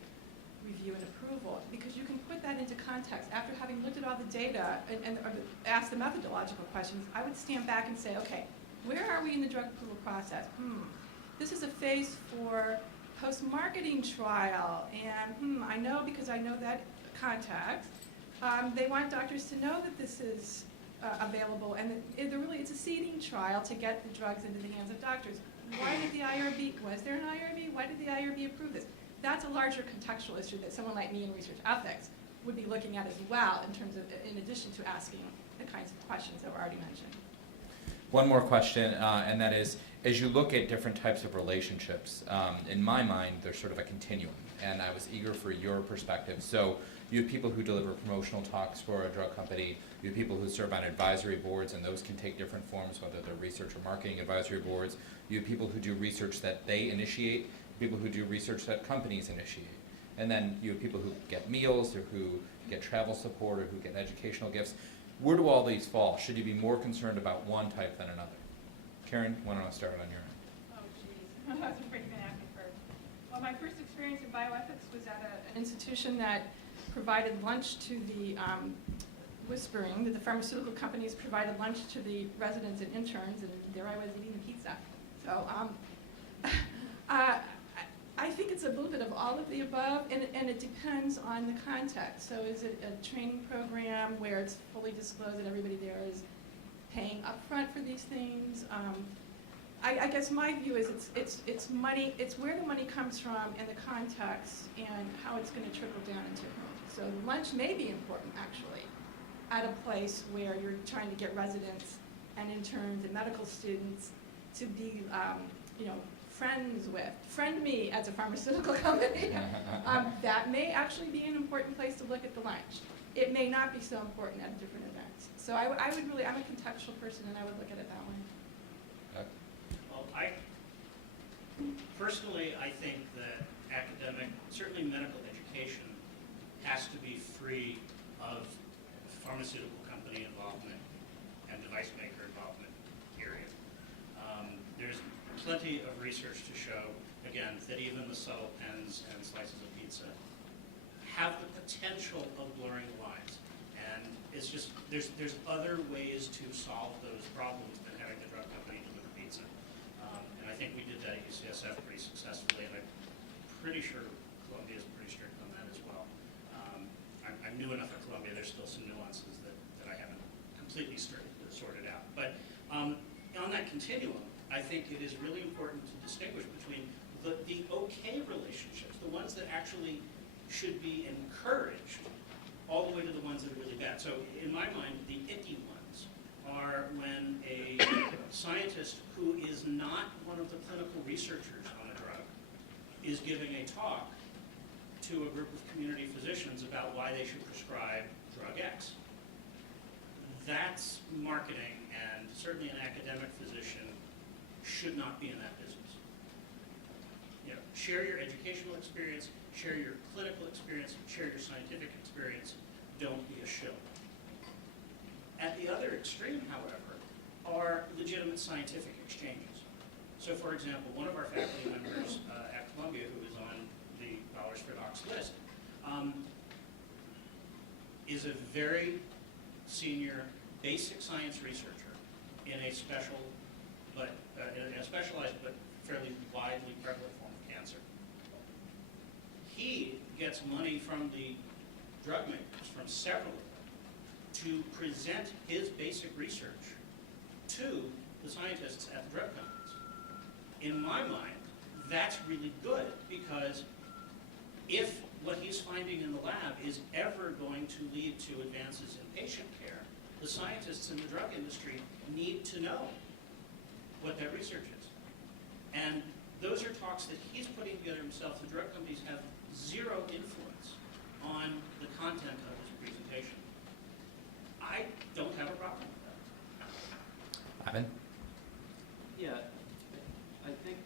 review and approval, because you can put that into context. After having looked at all the data and asked the methodological questions, I would stand back and say, okay, where are we in the drug approval process? This is a phase 4 post-marketing trial, and I know because I know that context. They want doctors to know that this is available, and it's a seeding trial to get the drugs into the hands of doctors. Why did the IRB, was there an IRB? Why did the IRB approve this? That's a larger contextual issue that someone like me in research ethics would be looking at as well, in terms of, in addition to asking the kinds of questions that were already mentioned. One more question, and that is, as you look at different types of relationships, in my mind, there's sort of a continuum, and I was eager for your perspective. So you have people who deliver promotional talks for a drug company, you have people who serve on advisory boards, and those can take different forms, whether they're research or marketing advisory boards. You have people who do research that they initiate, people who do research that companies initiate. And then you have people who get meals, or who get travel support, or who get educational gifts. Where do all these fall? Should you be more concerned about one type than another? Karen, why don't I start on your end? Oh, geez. I was afraid you're going to ask me first. Well, my first experience in bioethics was at an institution that provided lunch to the, whispering that the pharmaceutical companies provided lunch to the residents and interns, and there I was eating the pizza. So I think it's a little bit of all of the above, and it depends on the context. So is it a training program where it's fully disclosed and everybody there is paying upfront for these things? I guess my view is it's money, it's where the money comes from and the context and how it's going to trickle down into whom. So lunch may be important, actually, at a place where you're trying to get residents and interns and medical students to be, friends with. Friend me as a pharmaceutical company. That may actually be an important place to look at the lunch. It may not be so important at different events. So I would really, I'm a contextual person, and I would look at it that way. Well, personally, I think that academic certainly medical education has to be free of pharmaceutical company involvement and device maker involvement, period. There's plenty of research to show, again, that even the subtle pens and slices of pizza have the potential of blurring the lines. And it's just, there's other ways to solve those problems than having the drug company deliver pizza. And I think we did that at UCSF pretty successfully, and I'm pretty sure Columbia is pretty strict on that as well. I'm new enough at Columbia, there's still some nuances that I haven't completely sorted out. But on that continuum, I think it is really important to distinguish between the okay relationships, the ones that actually should be encouraged, all the way to the ones that are really bad. So in my mind, the icky ones are when a scientist who is not one of the clinical researchers on a drug is giving a talk to a group of community physicians about why they should prescribe drug X. That's marketing, and certainly an academic physician should not be in that business. You know, share your educational experience, share your clinical experience, share your scientific experience. Don't be a shill. At the other extreme, however, are legitimate scientific exchanges. So, for example, one of our faculty members at Columbia, who is on the Dollars for Docs list, is a very senior basic science researcher in a specialized but fairly widely prevalent form of cancer. He gets money from the drug makers, from several of them, to present his basic research to the scientists at the drug companies. In my mind, that's really good, because if what he's finding in the lab is ever going to lead to advances in patient care, the scientists in the drug industry need to know what that research is. And those are talks that he's putting together himself. The drug companies have zero influence on the content of his presentation. I don't have a problem with that. Ivan? Yeah, I think,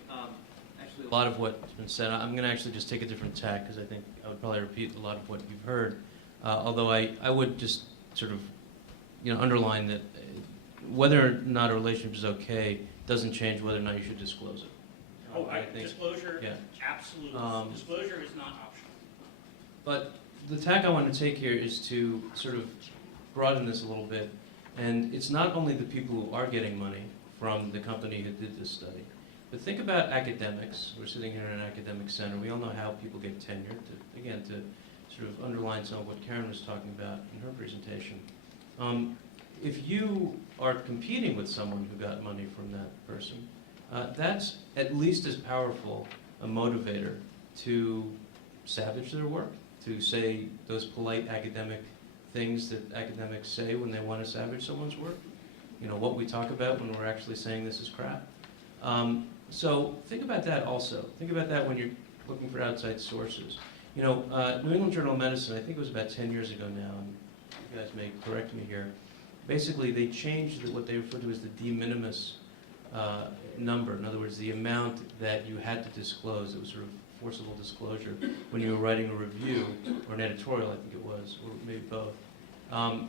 actually. A lot of what's been said, I'm going to actually just take a different tack, because I think I would probably repeat a lot of what you've heard. Although I would just sort of, underline that whether or not a relationship is okay doesn't change whether or not you should disclose it. Oh, I think, disclosure, yeah. absolutely. Disclosure is not optional. But the tack I want to take here is to sort of broaden this a little bit. And it's not only the people who are getting money from the company who did this study, but think about academics. We're sitting here in an academic center. We all know how people get tenure. To sort of underline some of what Karen was talking about in her presentation. If you are competing with someone who got money from that person, that's at least as powerful a motivator to savage their work, to say those polite academic things that academics say when they want to savage someone's work. What we talk about when we're actually saying this is crap. So think about that also. Think about that when you're looking for outside sources. New England Journal of Medicine, I think it was about 10 years ago now, and you guys may correct me here. Basically, they changed what they refer to as the de minimis number. In other words, the amount that you had to disclose. It was sort of forcible disclosure when you were writing a review or an editorial, I think it was, or maybe both.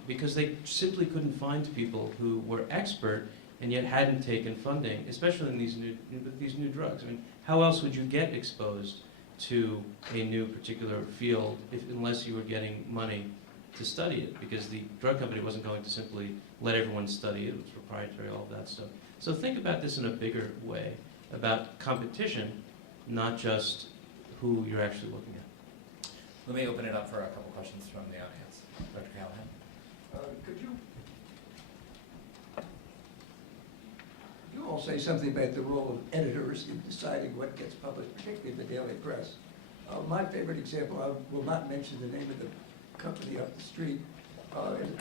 Because they simply couldn't find people who were expert and yet hadn't taken funding, especially in these new drugs. I mean, how else would you get exposed to a new particular field unless you were getting money to study it? Because the drug company wasn't going to simply let everyone study it. It was proprietary, all of that stuff. So think about this in a bigger way, about competition, not just who you're actually looking at. Let me open it up for a couple questions from the audience. Dr. Callahan? Could you all say something about the role of editors in deciding what gets published, particularly in the daily press? My favorite example, I will not mention the name of the company up the street,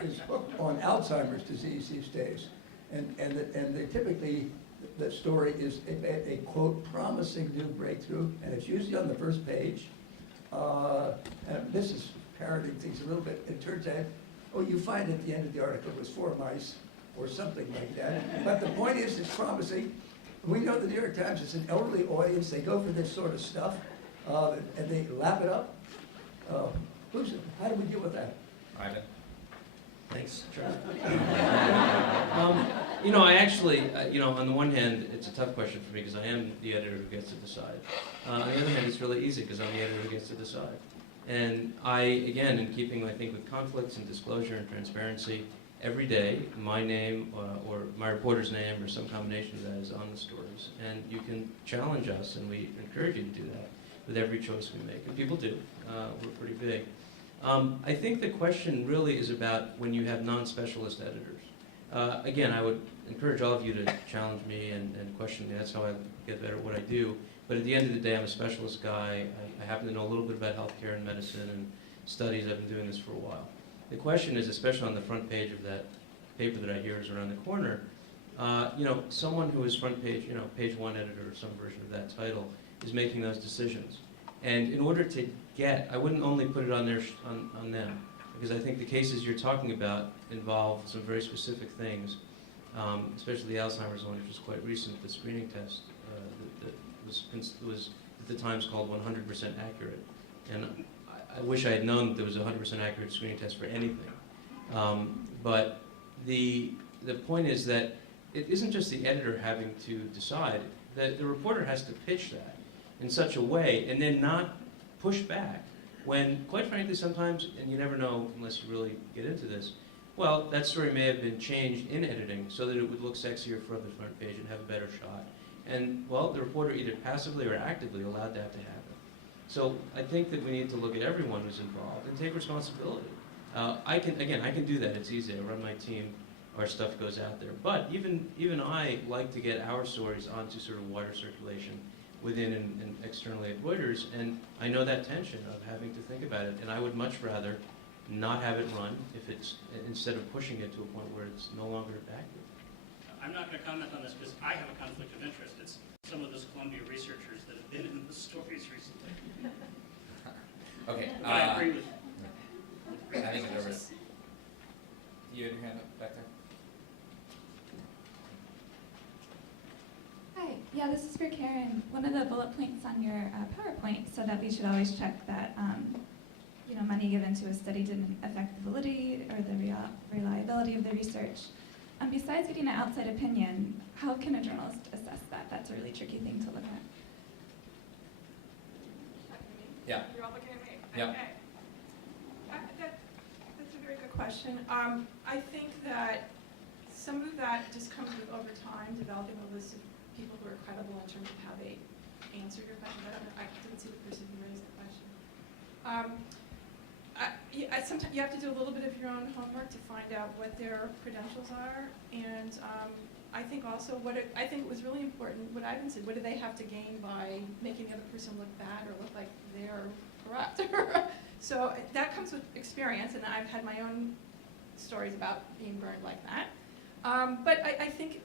is hooked on Alzheimer's disease these days. And they typically, the story is a quote, promising new breakthrough, and it's usually on the first page. And this is parroting things a little bit. It turns out, you find at the end of the article it was 4 mice, or something like that. But the point is, it's promising. We know the New York Times is an elderly audience. They go for this sort of stuff. and they lap it up. How do we deal with that? Ivan? Thanks, Charlie. I actually, on the one hand, it's a tough question for me because I am the editor who gets to decide. On the other hand, it's really easy because I'm the editor who gets to decide. And I, again, in keeping, I think, with conflicts and disclosure and transparency, every day, my name or my reporter's name or some combination of that is on the stories. And you can challenge us, and we encourage you to do that with every choice we make. And people do. We're pretty big. I think the question really is about when you have non-specialist editors. Again, I would encourage all of you to challenge me and question me. That's how I get better at what I do. But at the end of the day, I'm a specialist guy. I happen to know a little bit about healthcare and medicine and studies. I've been doing this for a while. The question is, especially on the front page of that paper that I hear is around the corner, someone who is front page, page one editor or some version of that title is making those decisions. And in order to I wouldn't only put it on on them, because I think the cases you're talking about involve some very specific things, especially the Alzheimer's one, which was quite recent, the screening test that was at the times called 100% accurate. And I wish I had known that there was a 100% accurate screening test for anything. But the point is that it isn't just the editor having to decide, that the reporter has to pitch that in such a way and then not push back when, quite frankly, sometimes, and you never know unless you really get into this, well, that story may have been changed in editing so that it would look sexier for the front page and have a better shot. And, well, the reporter either passively or actively allowed that to happen. So I think that we need to look at everyone who's involved and take responsibility. I can do that. It's easy. I run my team. Our stuff goes out there. But even I like to get our stories onto sort of wider circulation within and externally at Reuters, and I know that tension of having to think about it, and I would much rather not have it run instead of pushing it to a point where it's no longer accurate. I'm not going to comment on this because I have a conflict of interest. It's some of those Columbia researchers that have been in the stories recently. Okay. But I agree with I think there was. You had your hand up back there. Hi, yeah, this is for Karen. One of the bullet points on your PowerPoint said that we should always check that money given to a study didn't affect the validity or the reliability of the research. Besides getting an outside opinion, how can a journalist assess that? That's a really tricky thing to look at. Yeah. You're all looking at me. Yeah. Okay. That's a very good question. I think that some of that just comes with over time, developing a list of people who are credible in terms of how they answer your question. I didn't see the person who raised the question. Sometimes you have to do a little bit of your own homework to find out what their credentials are, and I think also I think it was really important what Ivan said. What do they have to gain by making the other person look bad or look like they're corrupt? So that comes with experience, and I've had my own stories about being burned like that. But I think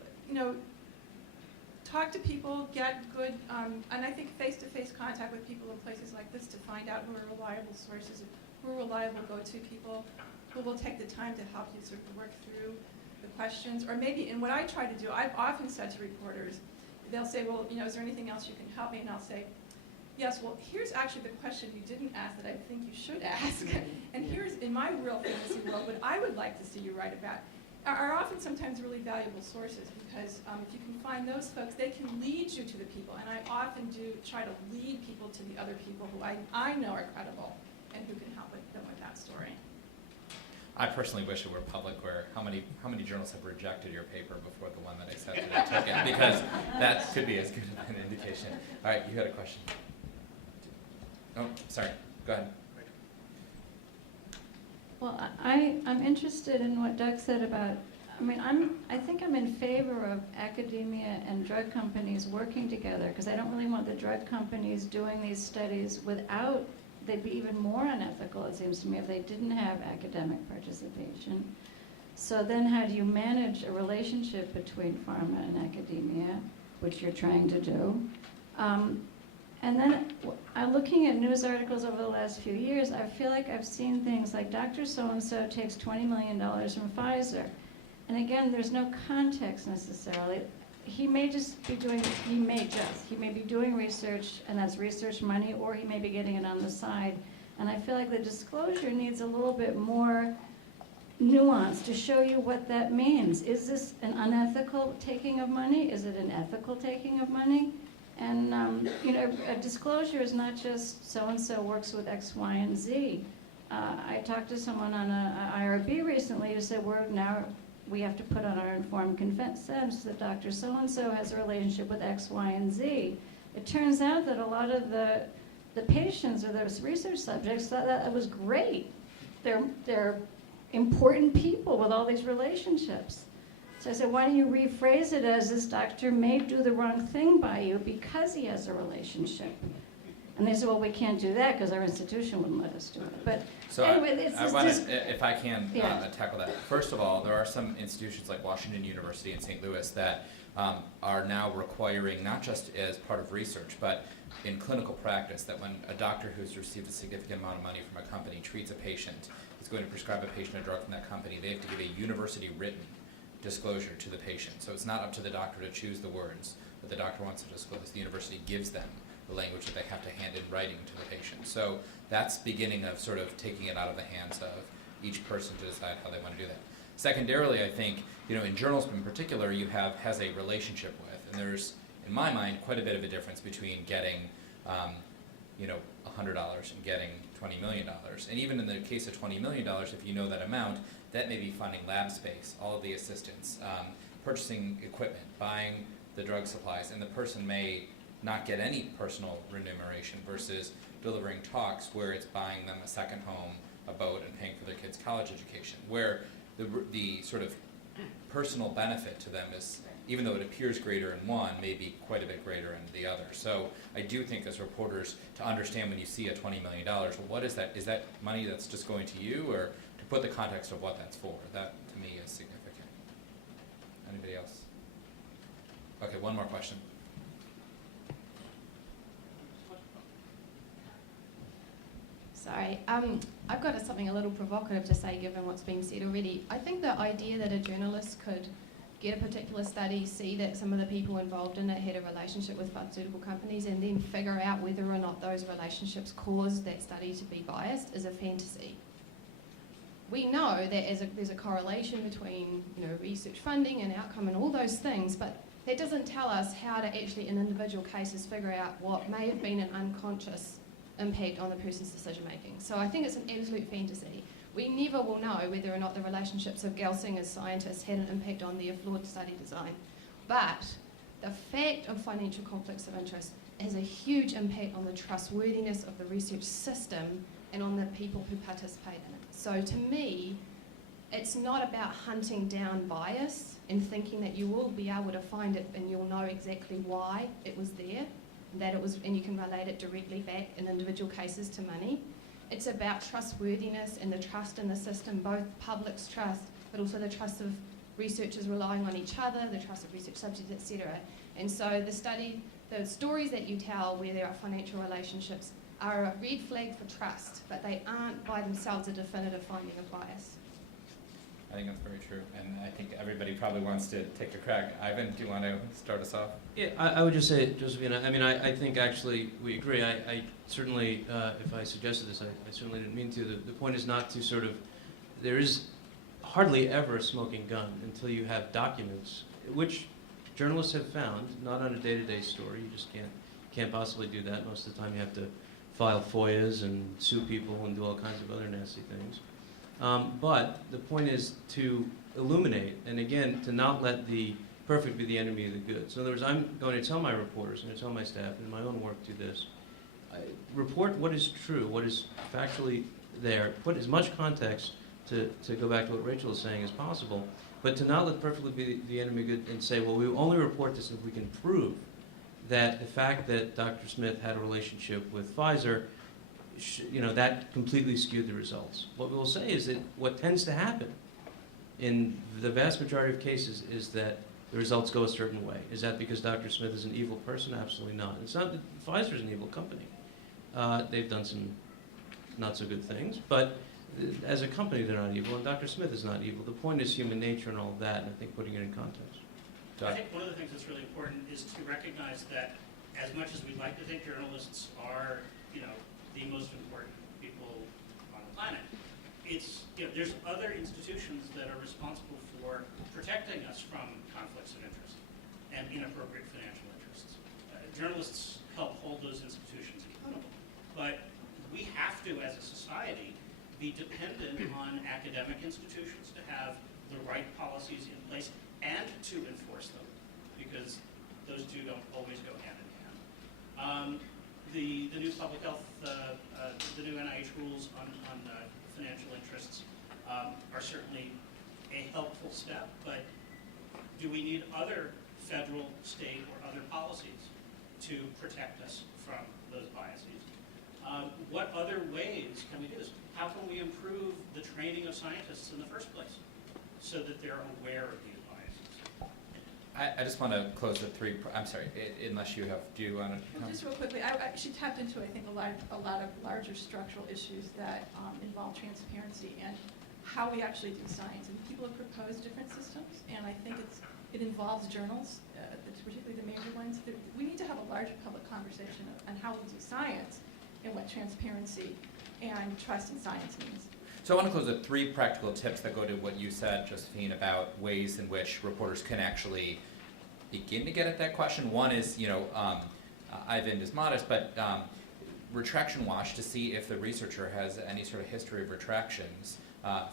talk to people, get good, and I think face-to-face contact with people in places like this to find out who are reliable sources, who are reliable go-to people, who will take the time to help you sort of work through the questions. Or maybe, and what I try to do, I've often said to reporters, they'll say, well, is there anything else you can help me? And I'll say, yes, well, here's actually the question you didn't ask that I think you should ask. And here's, in my real fantasy world, what I would like to see you write about are often sometimes really valuable sources, because if you can find those folks, they can lead you to the people. And I often do try to lead people to the other people who I know are credible and who can help them with that story. I personally wish it were public, where how many journals have rejected your paper before the one that accepted it took it, because that could be as good of an indication. All right, you had a question. Oh, sorry. Go ahead. Well, I'm interested in what Doug said about, I think I'm in favor of academia and drug companies working together, because I don't really want the drug companies doing these studies without, they'd be even more unethical, it seems to me, if they didn't have academic participation. So then how do you manage a relationship between pharma and academia, which you're trying to do? And then looking at news articles over the last few years, I feel like I've seen things like Dr. So-and-so takes $20 million from Pfizer. And again, there's no context necessarily. he may be doing research, and that's research money, or he may be getting it on the side. And I feel like the disclosure needs a little bit more nuance to show you what that means. Is this an unethical taking of money? Is it an ethical taking of money? And a disclosure is not just so-and-so works with X, Y, and Z. I talked to someone on a IRB recently who said we have to put on our informed consent that Dr. So-and-so has a relationship with X, Y, and Z. It turns out that a lot of the patients or those research subjects thought that was great. They're important people with all these relationships. So I said, why don't you rephrase it as this doctor may do the wrong thing by you because he has a relationship? And they said, well, we can't do that because our institution wouldn't let us do it. But So anyway, I want to, if I can Yeah. tackle that. First of all, there are some institutions like Washington University in St. Louis that are now requiring, not just as part of research, but in clinical practice, that when a doctor who's received a significant amount of money from a company treats a patient, is going to prescribe a patient a drug from that company, they have to give a university written disclosure to the patient. So it's not up to the doctor to choose the words that the doctor wants to disclose. The university gives them the language that they have to hand in writing to the patient. So that's beginning of sort of taking it out of the hands of each person to decide how they want to do that. Secondarily, I think, in journalism in particular, has a relationship with, and there's, in my mind, quite a bit of a difference between getting, $100 and getting $20 million. And even in the case of $20 million, if you know that amount, that may be funding lab space, all of the assistants, purchasing equipment, buying the drug supplies, and the person may not get any personal remuneration versus delivering talks where it's buying them a second home, a boat, and paying for their kids' college education, where the sort of personal benefit to them is, even though it appears greater in one, may be quite a bit greater in the other. So I do think as reporters to understand when you see a $20 million, well, what is that? Is that money that's just going to you, or to put the context of what that's for? That, to me, is significant. Anybody else? Okay, one more question. Sorry, I've got something a little provocative to say given what's been said already. I think the idea that a journalist could get a particular study, see that some of the people involved in it had a relationship with pharmaceutical companies, and then figure out whether or not those relationships caused that study to be biased is a fantasy. We know that there's a correlation between research funding and outcome and all those things, but that doesn't tell us how to actually in individual cases figure out what may have been an unconscious impact on the person's decision making. So I think it's an absolute fantasy. We never will know whether or not the relationships of Gelsing scientists had an impact on their flawed study design. But the fact of financial conflicts of interest has a huge impact on the trustworthiness of the research system and on the people who participate in it. So to me, it's not about hunting down bias and thinking that you will be able to find it and you'll know exactly why it was there, and you can relate it directly back in individual cases to money. It's about trustworthiness and the trust in the system, both public's trust, but also the trust of researchers relying on each other, the trust of research subjects, etc. And so the stories that you tell where there are financial relationships are a red flag for trust, but they aren't by themselves a definitive finding of bias. I think that's very true, and I think everybody probably wants to take a crack. Ivan, do you want to start us off? Yeah, I would just say, Josephina, I think actually we agree. I certainly, if I suggested this, I certainly didn't mean to. The point is not to there is hardly ever a smoking gun until you have documents, which journalists have found, not on a day-to-day story. You just can't possibly do that. Most of the time you have to file FOIAs and sue people and do all kinds of other nasty things. But the point is to illuminate, and again, to not let the perfect be the enemy of the good. So in other words, I'm going to tell my reporters, and I tell my staff, and in my own work do this. Report what is true, what is factually there, put as much context to go back to what Rachel is saying as possible, but to not let perfectly be the enemy of good and say, well, we only report this if we can prove that the fact that Dr. Smith had a relationship with Pfizer, that completely skewed the results. What we'll say is that what tends to happen in the vast majority of cases is that the results go a certain way. Is that because Dr. Smith is an evil person? Absolutely not. It's not that Pfizer's an evil company. They've done some not so good things, but as a company they're not evil, and Dr. Smith is not evil. The point is human nature and all of that, and I think putting it in context. I think one of the things that's really important is to recognize that as much as we'd like to think journalists are, the most important people on the planet, there's other institutions that are responsible for protecting us from conflicts of interest and inappropriate financial interests. Journalists help hold those institutions accountable, but we have to, as a society, be dependent on academic institutions to have the right policies in place and to enforce them, because those two don't always go hand in hand. The new public health, the new NIH rules on financial interests are certainly a helpful step, but do we need other federal, state, or other policies to protect us from those biases? What other ways can we do this? How can we improve the training of scientists in the first place so that they're aware of these biases? I just want to close the three, I'm sorry, unless you do you want to? Well, just real quickly, she tapped into, I think, a lot of larger structural issues that involve transparency and how we actually do science. And people have proposed different systems, and I think it involves journals, particularly the major ones. We need to have a larger public conversation on how we do science and what transparency and trust in science means. So I want to close with three practical tips that go to what you said, Josephine, about ways in which reporters can actually begin to get at that question. One is, Ivan is modest, but retraction watch to see if the researcher has any sort of history of retractions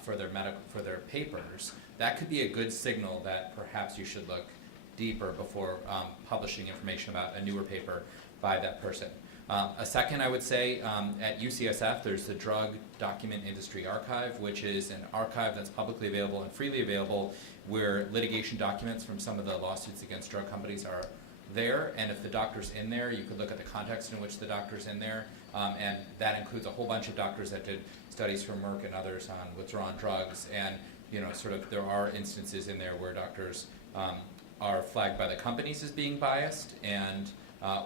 for their papers. That could be a good signal that perhaps you should look deeper before publishing information about a newer paper by that person. A second, I would say, at UCSF, there's the Drug Document Industry Archive, which is an archive that's publicly available and freely available, where litigation documents from some of the lawsuits against drug companies are there. And if the doctor's in there, you could look at the context in which the doctor's in there. And that includes a whole bunch of doctors that did studies from Merck and others on withdrawal drugs. And, there are instances in there where doctors are flagged by the companies as being biased, and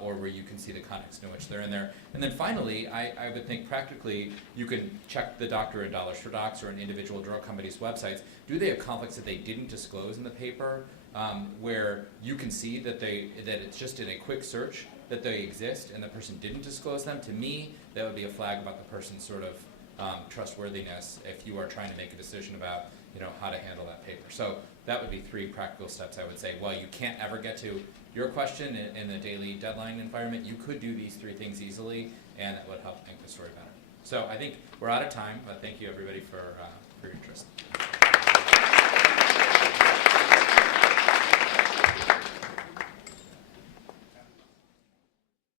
or where you can see the context in which they're in there. And then finally, I would think practically you can check the doctor in Dollars for Docs or an individual drug company's websites. Do they have conflicts that they didn't disclose in the paper, where you can see that it's just in a quick search that they exist and the person didn't disclose them? To me, that would be a flag about the person's sort of trustworthiness if you are trying to make a decision about how to handle that paper. So that would be three practical steps, I would say. While you can't ever get to your question in the daily deadline environment, you could do these three things easily, and that would help make the story better. So I think we're out of time, but thank you everybody for your interest.